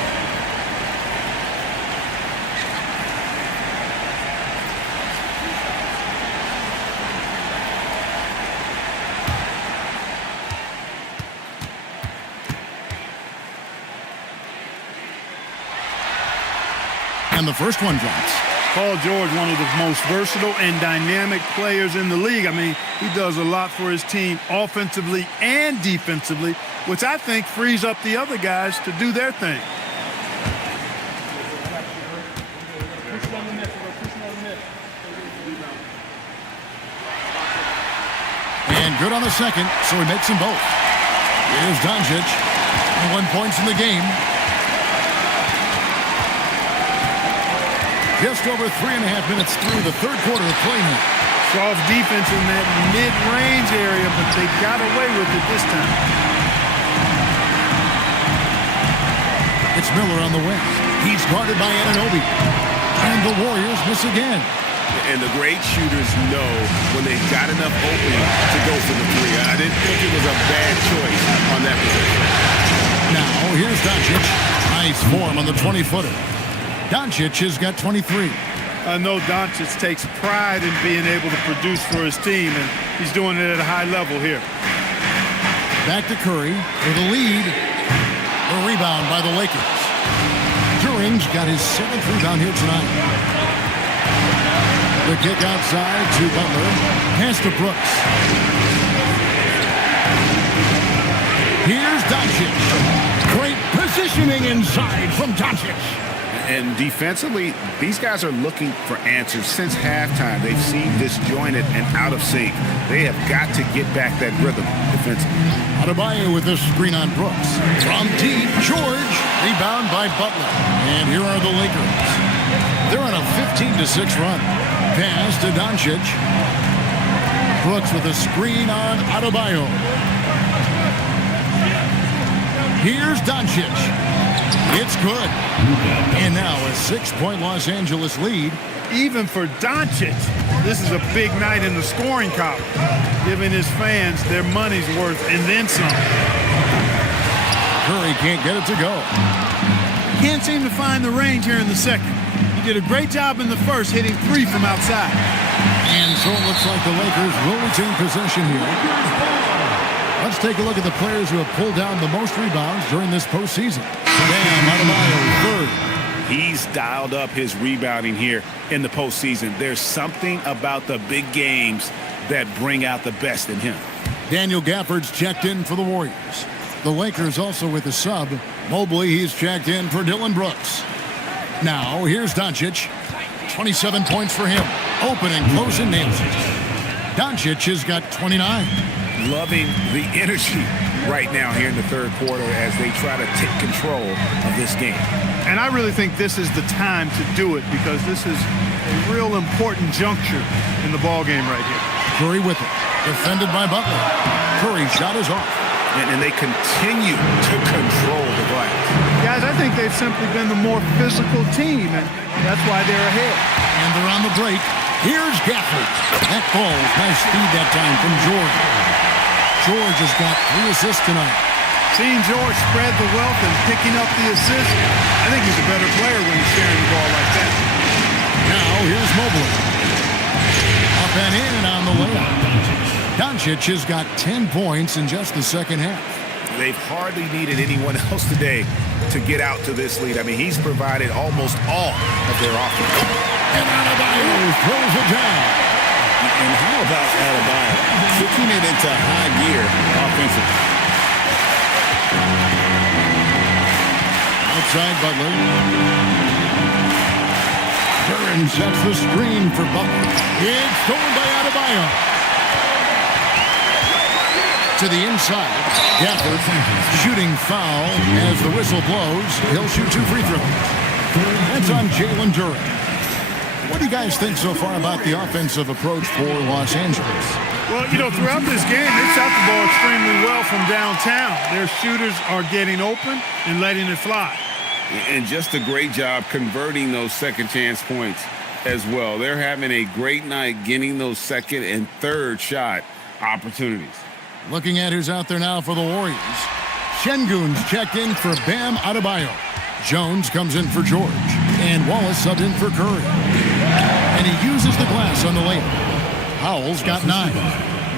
And the first one drops. Paul George, one of the most versatile and dynamic players in the league. I mean, he does a lot for his team offensively and defensively, which I think frees up the other guys to do their thing. And good on the second, so he makes them both. Here's Doncic. 1 point in the game. Just over 3.5 minutes through the 3rd quarter of play now. Soft defense in that mid-range area, but they got away with it this time. It's Miller on the wing. He's guarded by Anunoby. And the Warriors miss again. And the great shooters know when they've got enough opening to go for the 3. I didn't think it was a bad choice on that position. Now, here's Doncic. Nice form on the 20-footer. Doncic has got 23. I know Doncic takes pride in being able to produce for his team, and he's doing it at a high level here. Back to Curry for the lead. A rebound by the Lakers. Turing's got his 7th rebound here tonight. The kick outside to Butler. Pass to Brooks. Here's Doncic. Great positioning inside from Doncic. And defensively, these guys are looking for answers since halftime. They've seen disjointed and out of sync. They have got to get back that rhythm defensively. Adebayo with this screen on Brooks. From deep, George. Rebound by Butler. And here are the Lakers. They're on a 15-6 run. Pass to Doncic. Brooks with a screen on Adebayo. Here's Doncic. It's good. And now a 6-point Los Angeles lead. Even for Doncic, this is a big night in the scoring column, giving his fans their money's worth and then some. Curry can't get it to go. Can't seem to find the range here in the second. He did a great job in the first, hitting 3 from outside. And so it looks like the Lakers will retain possession here. Let's take a look at the players who have pulled down the most rebounds during this postseason. Bam Adebayo, 3rd. He's dialed up his rebounding here in the postseason. There's something about the big games that bring out the best in him. Daniel Gafford's checked in for the Warriors. The Lakers also with a sub. Mobley, he's checked in for Dylan Brooks. Now, here's Doncic. 27 points for him. Open and close and nails it. Doncic has got 29. Loving the energy right now here in the 3rd quarter as they try to take control of this game. And I really think this is the time to do it because this is a real important juncture in the ball game right here. Curry with it. Defended by Butler. Curry's shot is off. And they continue to control the glass. times. Guys, I think they've simply been the more physical team, and that's why they're ahead. And they're on the break. Here's Gafford. That falls. Nice speed that time from George. George has got 3 assists tonight. Seeing George spread the wealth and picking up the assist, I think he's a better player when he's sharing the ball like that. Now here's Mobley. Up and in on the layup. Doncic has got 10 points in just the second half. They've hardly needed anyone else today to get out to this lead. I mean, he's provided almost all of their offense. And Adebayo throws it down. And how about Adebayo kicking it into high gear offensively? Outside Butler. Curran sets the screen for Butler. It's stolen by Adebayo. To the inside. Gafford shooting foul as the whistle blows. He'll shoot 2 free throws. That's on Jalen Duren. What do you guys think so far about the offensive approach for Los Angeles? Well, you know, throughout this game, they shot the ball extremely well from downtown. Their shooters are getting open and letting it fly. And just a great job converting those second chance points as well. They're having a great night getting those second and third shot opportunities. Looking at who's out there now for the Warriors. Şengün's checked in for Bam Adebayo. Jones comes in for George. And Wallace subbed in for Curry. And he uses the glass on the layup. Howell's got 9.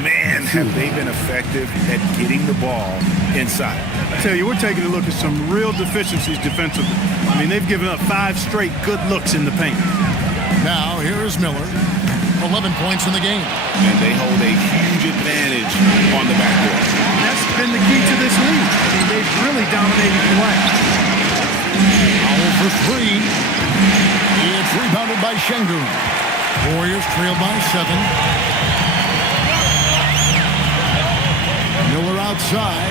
Man, have they been effective at getting the ball inside. I tell you, we're taking a look at some real deficiencies defensively. I mean, they've given up 5 straight good looks in the paint. Now, here is Miller. 11 points in the game. And they hold a huge advantage on the backcourt. That's been the key to this league. I mean, they've really dominated the glass. Foul for 3. It's rebounded by Şengün. Warriors trail by 7. Miller outside.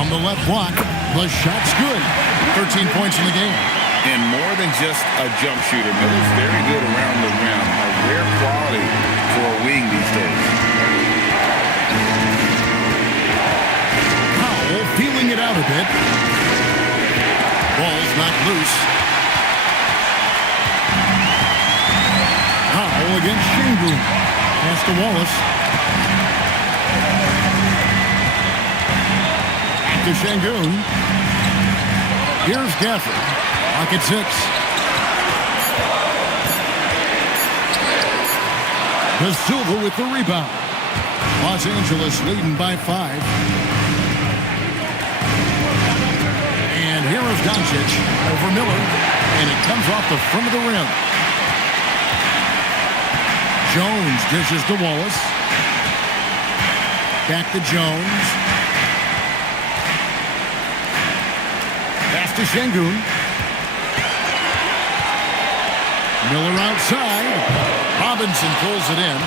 On the left block. The shot's good. 13 points in the game. And more than just a jump shooter, Miller's very good around the rim. A rare quality for a wing these days. Powell feeling it out a bit. Ball's not loose. Powell against Şengün. Pass to Wallace. Back to Şengün. Here's Gafford. Pocket 6. The Silva with the rebound. Los Angeles leading by 5. And here is Doncic over Miller. And it comes off the front of the rim. Jones dishes to Wallace. Back to Jones. Pass to Şengün. Miller outside. Robinson pulls it in.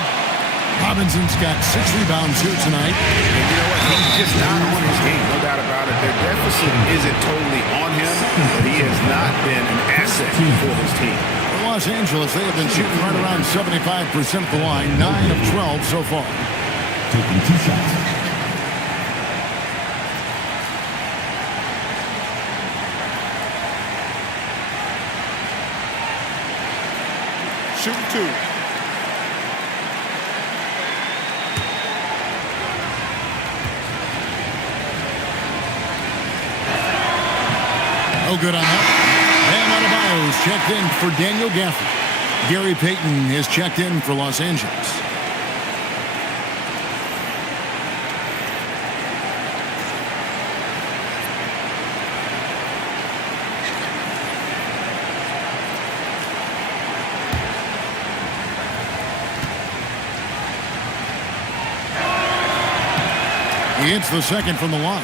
Robinson's got 6 rebounds here tonight. And you know what? He's just not on his game, no doubt about it. Their deficit isn't totally on him, but he has not been an asset for his team. For Los Angeles, they have been shooting right around 75% of the line, 9 of 12 so far. Taking 2 shots. Shoot 2. No good on that. Bam Adebayo's checked in for Daniel Gafford. Gary Payton is checked in for Los Angeles. He hits the second from the line.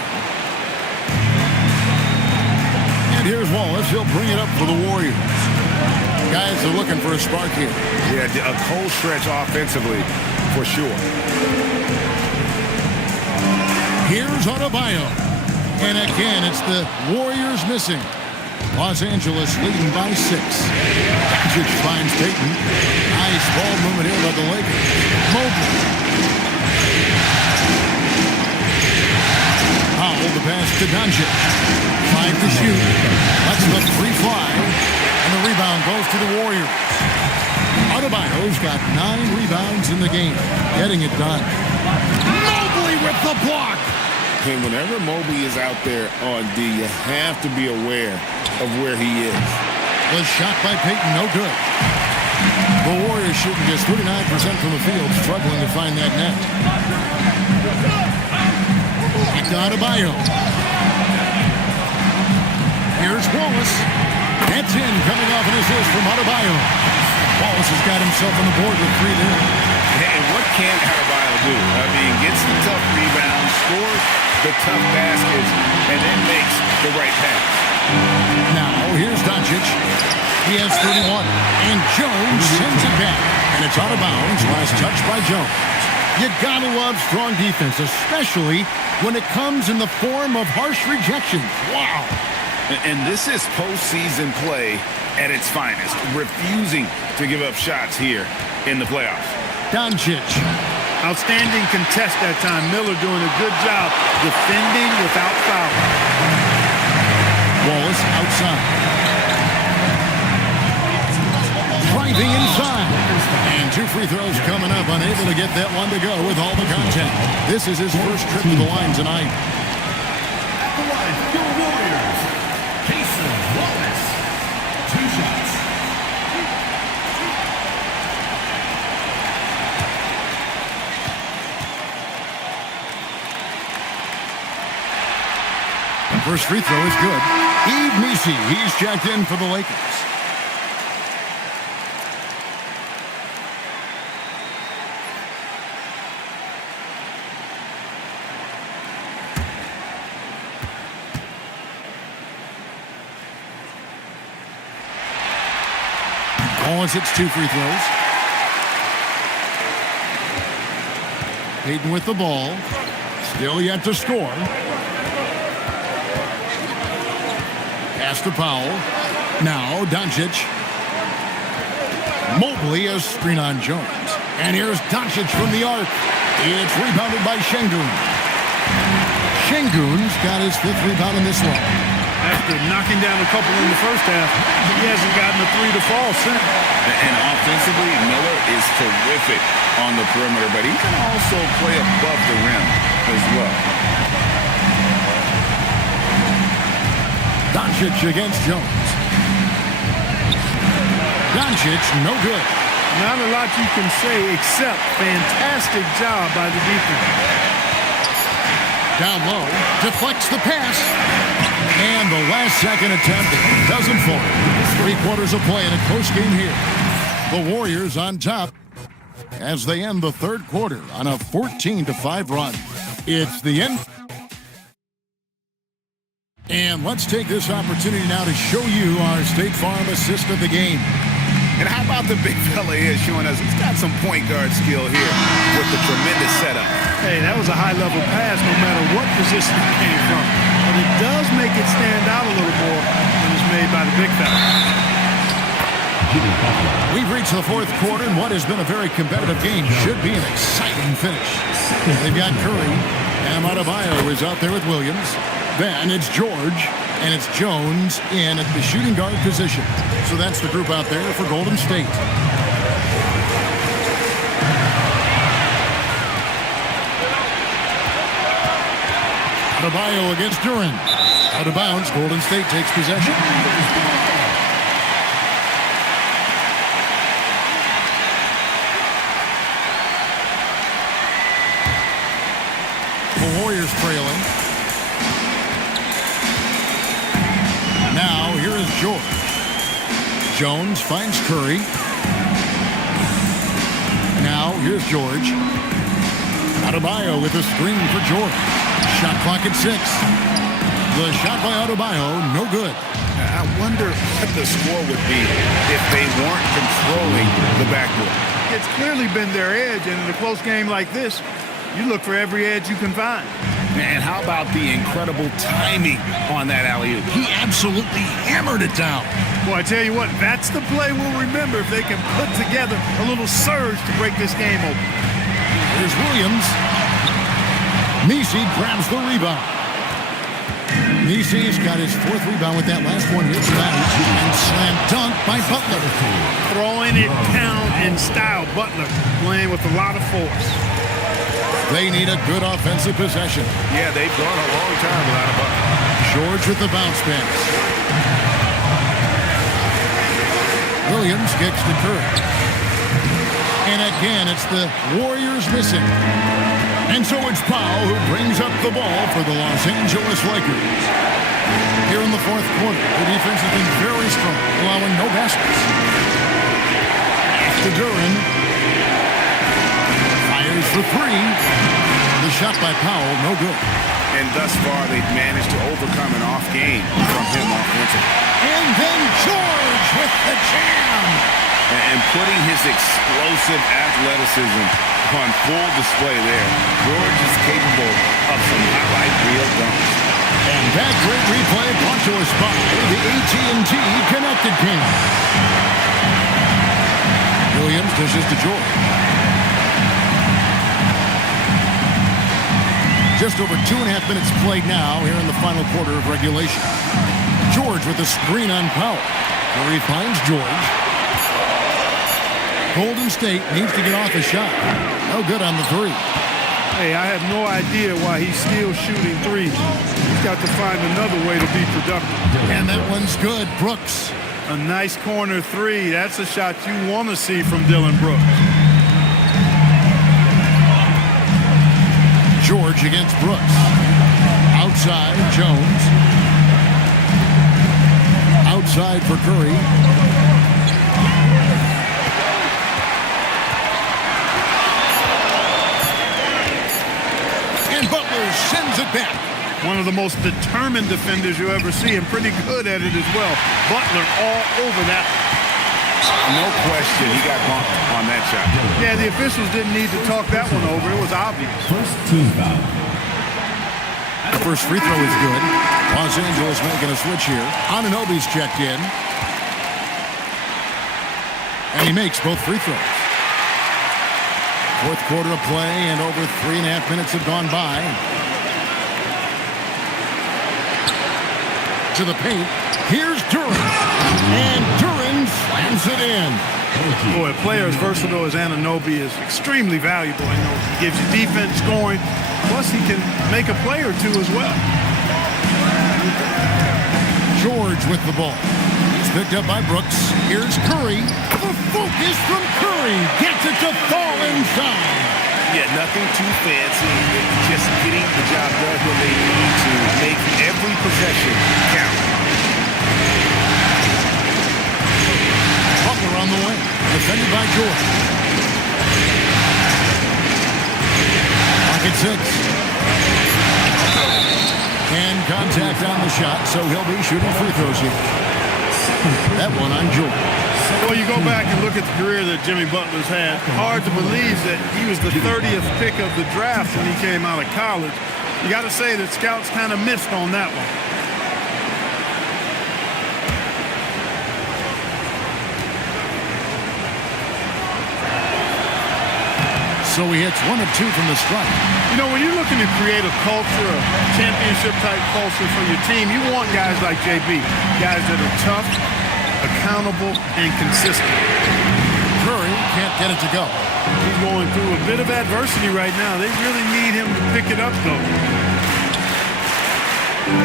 And here's Wallace. He'll bring it up for the Warriors. Guys are looking for a spark here. Yeah, a cold stretch offensively, for sure. Here's Adebayo. And again, it's the Warriors missing. Los Angeles leading by 6. Doncic finds Payton. Nice ball movement here by the Lakers. Mobley. Fumbled the pass to Doncic. 5 to shoot. Lets the three fly. And the rebound goes to the Warriors. Adebayo's got 9 rebounds in the game. Getting it done. Mobley with the block. And whenever Mobley is out there on D, you have to be aware of where he is. The shot by Payton, no good. The Warriors shooting just 39% from the field, struggling to find that net. Back to Adebayo. Here's Wallace. That's in, coming off an assist from Adebayo. Wallace has got himself on the board with 3 there. And what can Adebayo do? I mean, gets the tough rebound, scores the tough baskets, and then makes the right pass. Now, here's Doncic. He has 31. And Jones sends it back. And it's out of bounds. Last touch by Jones. You gotta love strong defense, especially when it comes in the form of harsh rejections. Wow. And this is postseason play at its finest. Refusing to give up shots here in the playoffs. Doncic. Outstanding contest that time. Miller doing a good job defending without fouling. Wallace outside. Driving inside. And 2 free throws coming up. Unable to get that one to go with all the contact. This is his first trip to the line tonight. At the line, your Warriors, Jason Wallace. 2 shots. First free throw is good. Yves Missi, he's checked in for the Lakers. Wallace hits 2 free throws. Payton with the ball. Still yet to score. Pass to Powell. Now Doncic. Mobley a screen on Jones. And here's Doncic from the arc. It's rebounded by Şengün. Şengün's got his 5th rebound in this one. After knocking down a couple in the first half, he hasn't gotten a 3 to fall since. And offensively, Miller is terrific on the perimeter, but he can also play above the rim as well. Doncic against Jones. Doncic, no good. Not a lot you can say except fantastic job by the defense. Down low, deflects the pass. And the last second attempt doesn't fall. 3 quarters of play in a close game here. The Warriors on top as they end the 3rd quarter on a 14-5 run. It's the end. And let's take this opportunity now to show you our State Farm assist of the game. And how about the big fella here showing us he's got some point guard skill here with the tremendous setup. Hey, that was a high-level pass no matter what position it came from. But it does make it stand out a little more when it's made by the big fella. We've reached the 4th quarter, and what has been a very competitive game should be an exciting finish. They've got Curry, and Adebayo is out there with Williams. Then it's George, and it's Jones in at the shooting guard position. So that's the group out there for Golden State. Adebayo against Duran. Out of bounds, Golden State takes possession. The Warriors trailing. Now, here is George. Jones finds Curry. Now, here's George. Adebayo with a screen for George. Shot clock at 6. The shot by Adebayo, no good. I wonder what the score would be if they weren't controlling the backboard. It's clearly been their edge, and in a close game like this, you look for every edge you can find. And how about the incredible timing on that alley-oop? He absolutely hammered it down. Boy, I tell you what, that's the play we'll remember if they can put together a little surge to break this game open. Here's Williams. Missi grabs the rebound. He's got his 4th rebound with that last one. Hits back and slam dunk by Butler. Throwing it down in style. Butler playing with a lot of force. They need a good offensive possession. Yeah, they've gone a long time without a Butler. George with the bounce pass. Williams kicks to Curry. And again, it's the Warriors missing. And so it's Powell who brings up the ball for the Los Angeles Lakers. Here in the 4th quarter, the defense has been very strong, allowing no baskets. To Duran. Fires for 3. The shot by Powell, no good. And thus far, they've managed to overcome an off game from him offensively. And then George with the jam. And putting his explosive athleticism on full display there. George is capable of some highlight reel dunks. And that great replay brought to us by the AT&T Connected Team. Williams dishes to George. Just over 2.5 minutes played now here in the final quarter of regulation. George with the screen on Powell. Curry finds George. Golden State needs to get off a shot. No good on the 3. Hey, I have no idea why he's still shooting threes. He's got to find another way to be productive. And that one's good. Brooks. A nice corner 3. That's a shot you want to see from Dillon Brooks. George against Brooks. Outside, Jones. Outside for Curry. And Butler sends it back. One of the most determined defenders you ever see, and pretty good at it as well. Butler all over that. No question, he got bumped on that shot. Yeah, the officials didn't need to talk that one over. It was obvious. First team foul. The first free throw is good. Los Angeles making a switch here. Anunoby's checked in. And he makes both free throws. 4th quarter of play, and over 3.5 minutes have gone by. To the paint. Here's Duran. And Duran slams it in. Boy, a player as versatile as Anunoby is extremely valuable. You know, he gives you defense, scoring, plus he can make a play or two as well. George with the ball. It's picked up by Brooks. Here's Curry. The focus from Curry. Gets it to fall inside. Yeah, nothing too fancy. Just getting the job done when they need to make every possession count. Butler on the way. Defended by George. Pocket 6. And contact on the shot, so he'll be shooting free throws here. That one on George. Well, you go back and look at the career that Jimmy Butler's had. Hard to believe that he was the 30th pick of the draft when he came out of college. You got to say that scouts kind of missed on that one. So he hits 1 of 2 from the stripe. You know, when you're looking to create a culture, a championship-type culture for your team, you want guys like JB, guys that are tough, accountable, and consistent. Curry can't get it to go. He's going through a bit of adversity right now. They really need him to pick it up, though.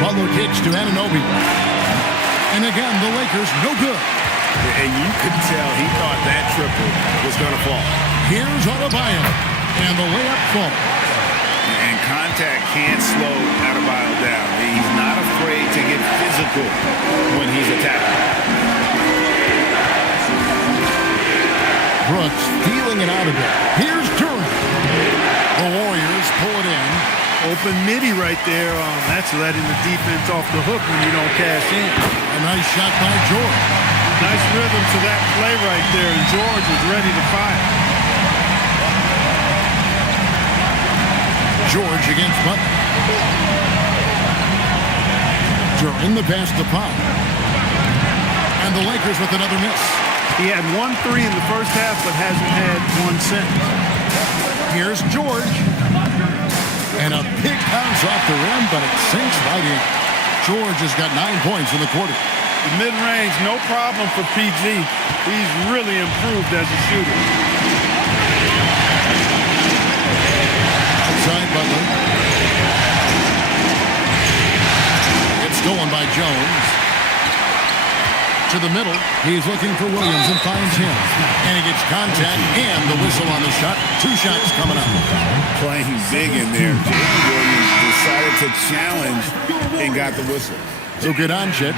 Butler kicks to Anunoby. And again, the Lakers no good. And you could tell he thought that triple was going to fall. Here's Adebayo. And the layup falls. And contact can't slow Adebayo down. He's not afraid to get physical when he's attacking. Brooks feeling it out of it. Here's Duran. The Warriors pull it in. Open midi right there. That's letting the defense off the hook when you don't cash in. A nice shot by George. Nice rhythm to that play right there, and George was ready to fire. George against Butler. Duran the pass to Powell. And the Lakers with another miss. He had 1 3 in the first half, but hasn't had one since. Here's George. And a big bounce off the rim, but it sinks right in. George has got 9 points in the quarter. The mid-range, no problem for PG. He's really improved as a shooter. Outside Butler. It's stolen by Jones. To the middle. He's looking for Williams and finds him. And he gets contact and the whistle on the shot. 2 shots coming up. Playing big in there. Jalen Williams decided to challenge and got the whistle. Luka Doncic,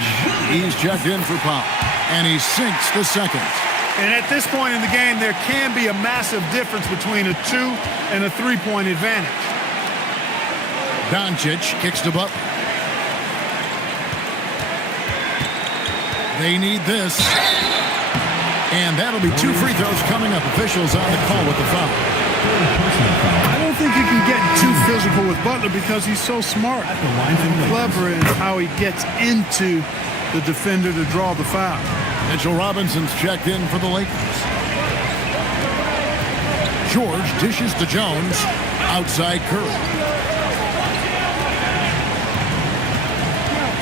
he's checked in for foul. And he sinks the second. And at this point in the game, there can be a massive difference between a 2 and a 3-point advantage. Doncic kicks to Butler. They need this. And that'll be 2 free throws coming up. Officials on the call with the foul. I don't think you can get too physical with Butler because he's so smart and clever in how he gets into the defender to draw the foul. Mitchell Robinson's checked in for the Lakers. George dishes to Jones. Outside Curry.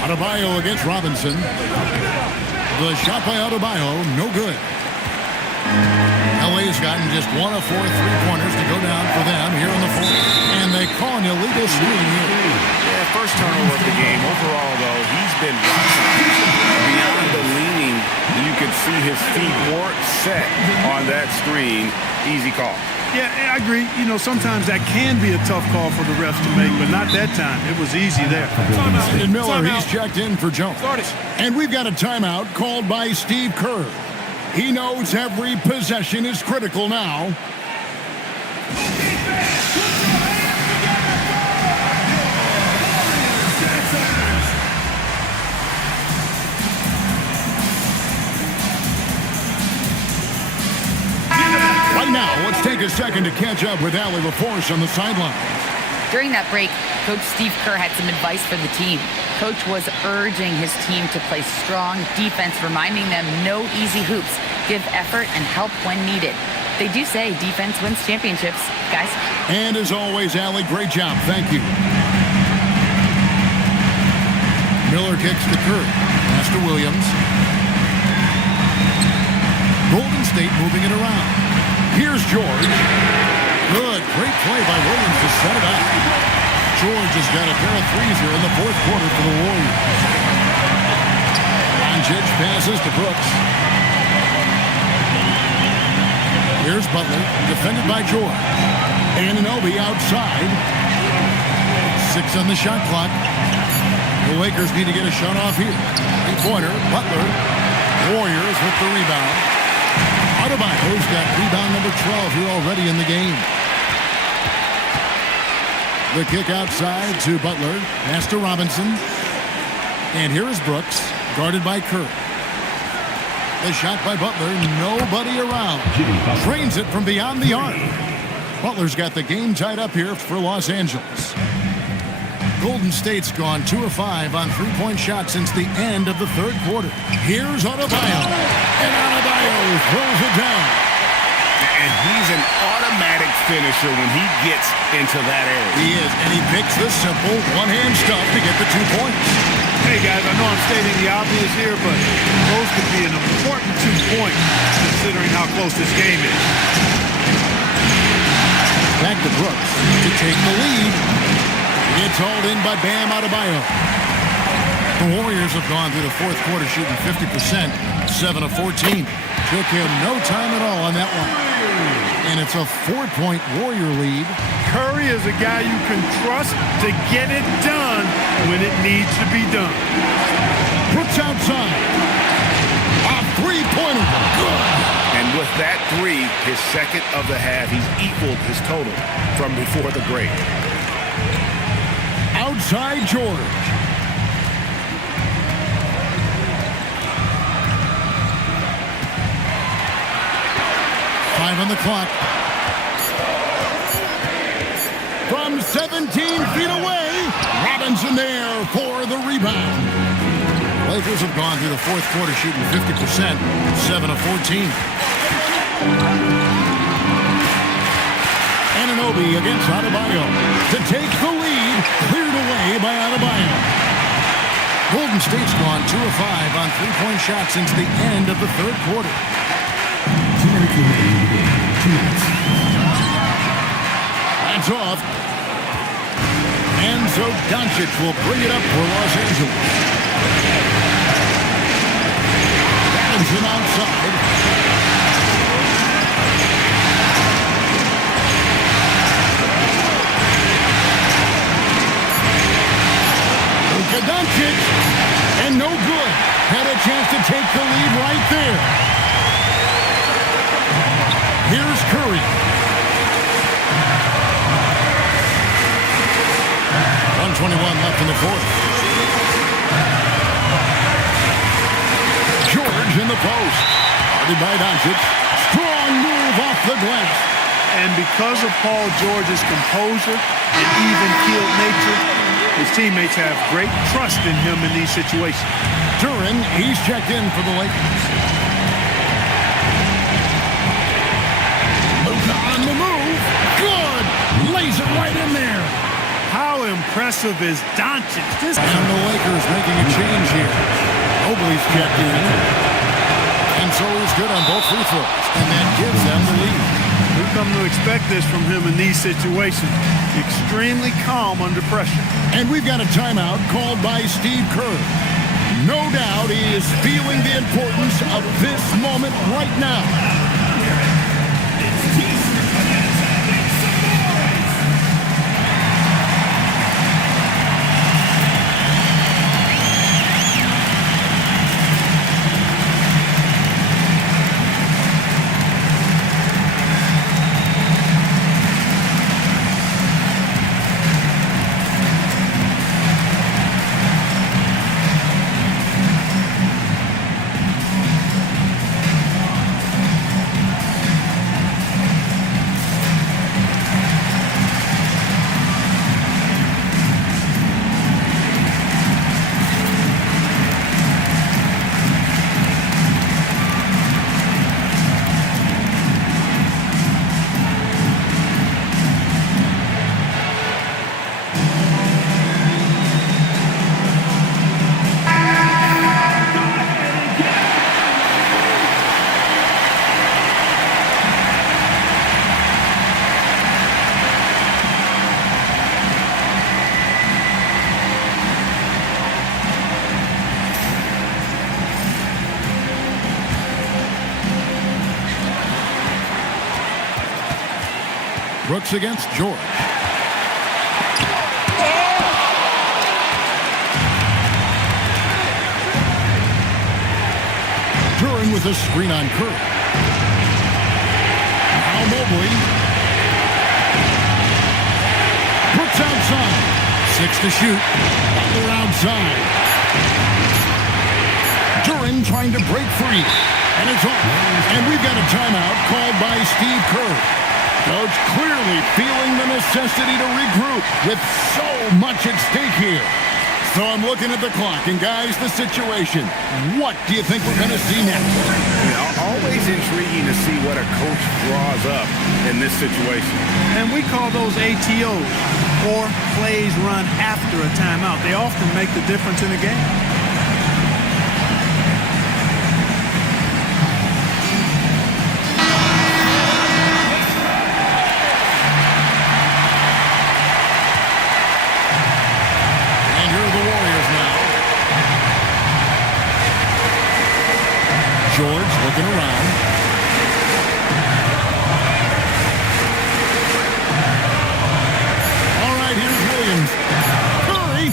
Adebayo against Robinson. The shot by Adebayo, no good. LA's gotten just 1 of 4 3-pointers to go down for them here in the fourth. And they call an illegal screen here. Yeah, first turnover of the game. Overall, though, he's been rock solid. Beyond the leaning, you can see his feet weren't set on that screen. Easy call. Yeah, I agree. You know, sometimes that can be a tough call for the refs to make, but not that time. It was easy there. And Miller, he's checked in for Jones. And we've got a timeout called by Steve Kerr. He knows every possession is critical now. Right now, let's take a second to catch up with Allie LaForce on the sideline. During that break, Coach Steve Kerr had some advice for the team. Coach was urging his team to play strong defense, reminding them no easy hoops, give effort, and help when needed. They do say defense wins championships, guys. And as always, Allie, great job. Thank you. Miller kicks to Kerr. Pass to Williams. Golden State moving it around. Here's George. Good. Great play by Williams to set it up. George has got a pair of threes here in the fourth quarter for the Warriors. Doncic passes to Brooks. Here's Butler, defended by George. Anunoby outside. 6 on the shot clock. The Lakers need to get a shot off here. 3-pointer, Butler. Warriors with the rebound. Adebayo's got rebound number 12 here already in the game. The kick outside to Butler. Pass to Robinson. And here is Brooks, guarded by Kerr. The shot by Butler, nobody around. Drains it from beyond the arc. Butler's got the game tied up here for Los Angeles. Golden State's gone 2 of 5 on 3-point shots since the end of the third quarter. Here's Adebayo. And Adebayo throws it down. And he's an automatic finisher when he gets into that area. He is, and he picks the simple one-hand stuff to get the 2 points. Hey, guys, I know I'm stating the obvious here, but those could be an important 2 points considering how close this game is. Back to Brooks to take the lead. It's hauled in by Bam Adebayo. The Warriors have gone through the fourth quarter shooting 50%, 7 of 14. Took him no time at all on that one. And it's a 4-point Warrior lead. Curry is a guy you can trust to get it done when it needs to be done. Brooks outside. A 3-pointer. Good. And with that 3, his second of the half, he's equaled his total from before the break. Outside George. Five on the clock. From 17 feet away, Robinson there for the rebound. Lakers have gone through the fourth quarter shooting 50%, 7 of 14. Anunoby against Adebayo to take the lead, cleared away by Adebayo. Golden State's gone 2 of 5 on three-point shots since the end of the third quarter. That's off. And so Doncic will bring it up for Los Angeles. Him outside. Luka Doncic, and no good. Had a chance to take the lead right there. Here's Curry. 1:21 left in the fourth. George in the post. Guarded by Doncic. Strong move off the glass. And because of Paul George's composure and even-keeled nature, his teammates have great trust in him in these situations. Duran, he's checked in for the Lakers. Luka on the move. Good. Lays it right in there. How impressive is Doncic? And the Lakers making a change here. Mobley's checked in. And so he's good on both free throws. And that gives them the lead. We've come to expect this from him in these situations. Extremely calm under pressure. And we've got a timeout called by Steve Kerr. No doubt he is feeling the importance of this moment right now. Brooks against George. Duran with a screen on Curry. Now Mobley. Brooks outside. 6 to shoot. Butler outside. Duran trying to break free. And it's off. And we've got a timeout called by Steve Kerr. Coach clearly feeling the necessity to regroup with so much at stake here. So I'm looking at the clock, and guys, the situation. What do you think we're going to see next? Always intriguing to see what a coach draws up in this situation. And we call those ATOs, or plays run after a timeout. They often make the difference in a game. George looking around. All right, here's Williams. Curry.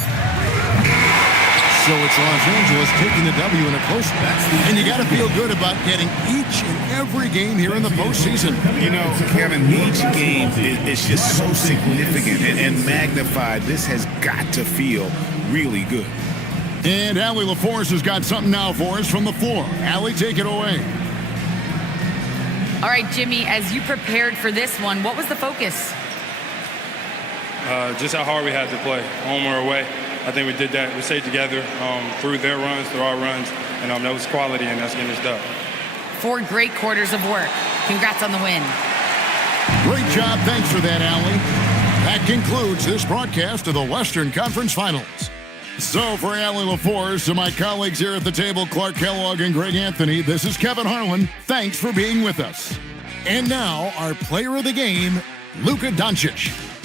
So it's Los Angeles taking the W in a close one. And you got to feel good about getting each and every game here in the postseason. You know, Kevin, each game is just so significant and magnified. This has got to feel really good. And Allie LaForce has got something now for us from the floor. Allie, take it away. All right, Jimmy, as you prepared for this one, what was the focus? Just how hard we had to play, home or away. I think we did that. We stayed together through their runs, through our runs, and that was quality, and that's getting us done. 4 great quarters of work. Congrats on the win. Great job. Thanks for that, Allie. That concludes this broadcast of the Western Conference Finals. So for Allie LaForce and my colleagues here at the table, Clark Kellogg and Greg Anthony, this is Kevin Harlan. Thanks for being with us. And now, our player of the game, Luka Doncic.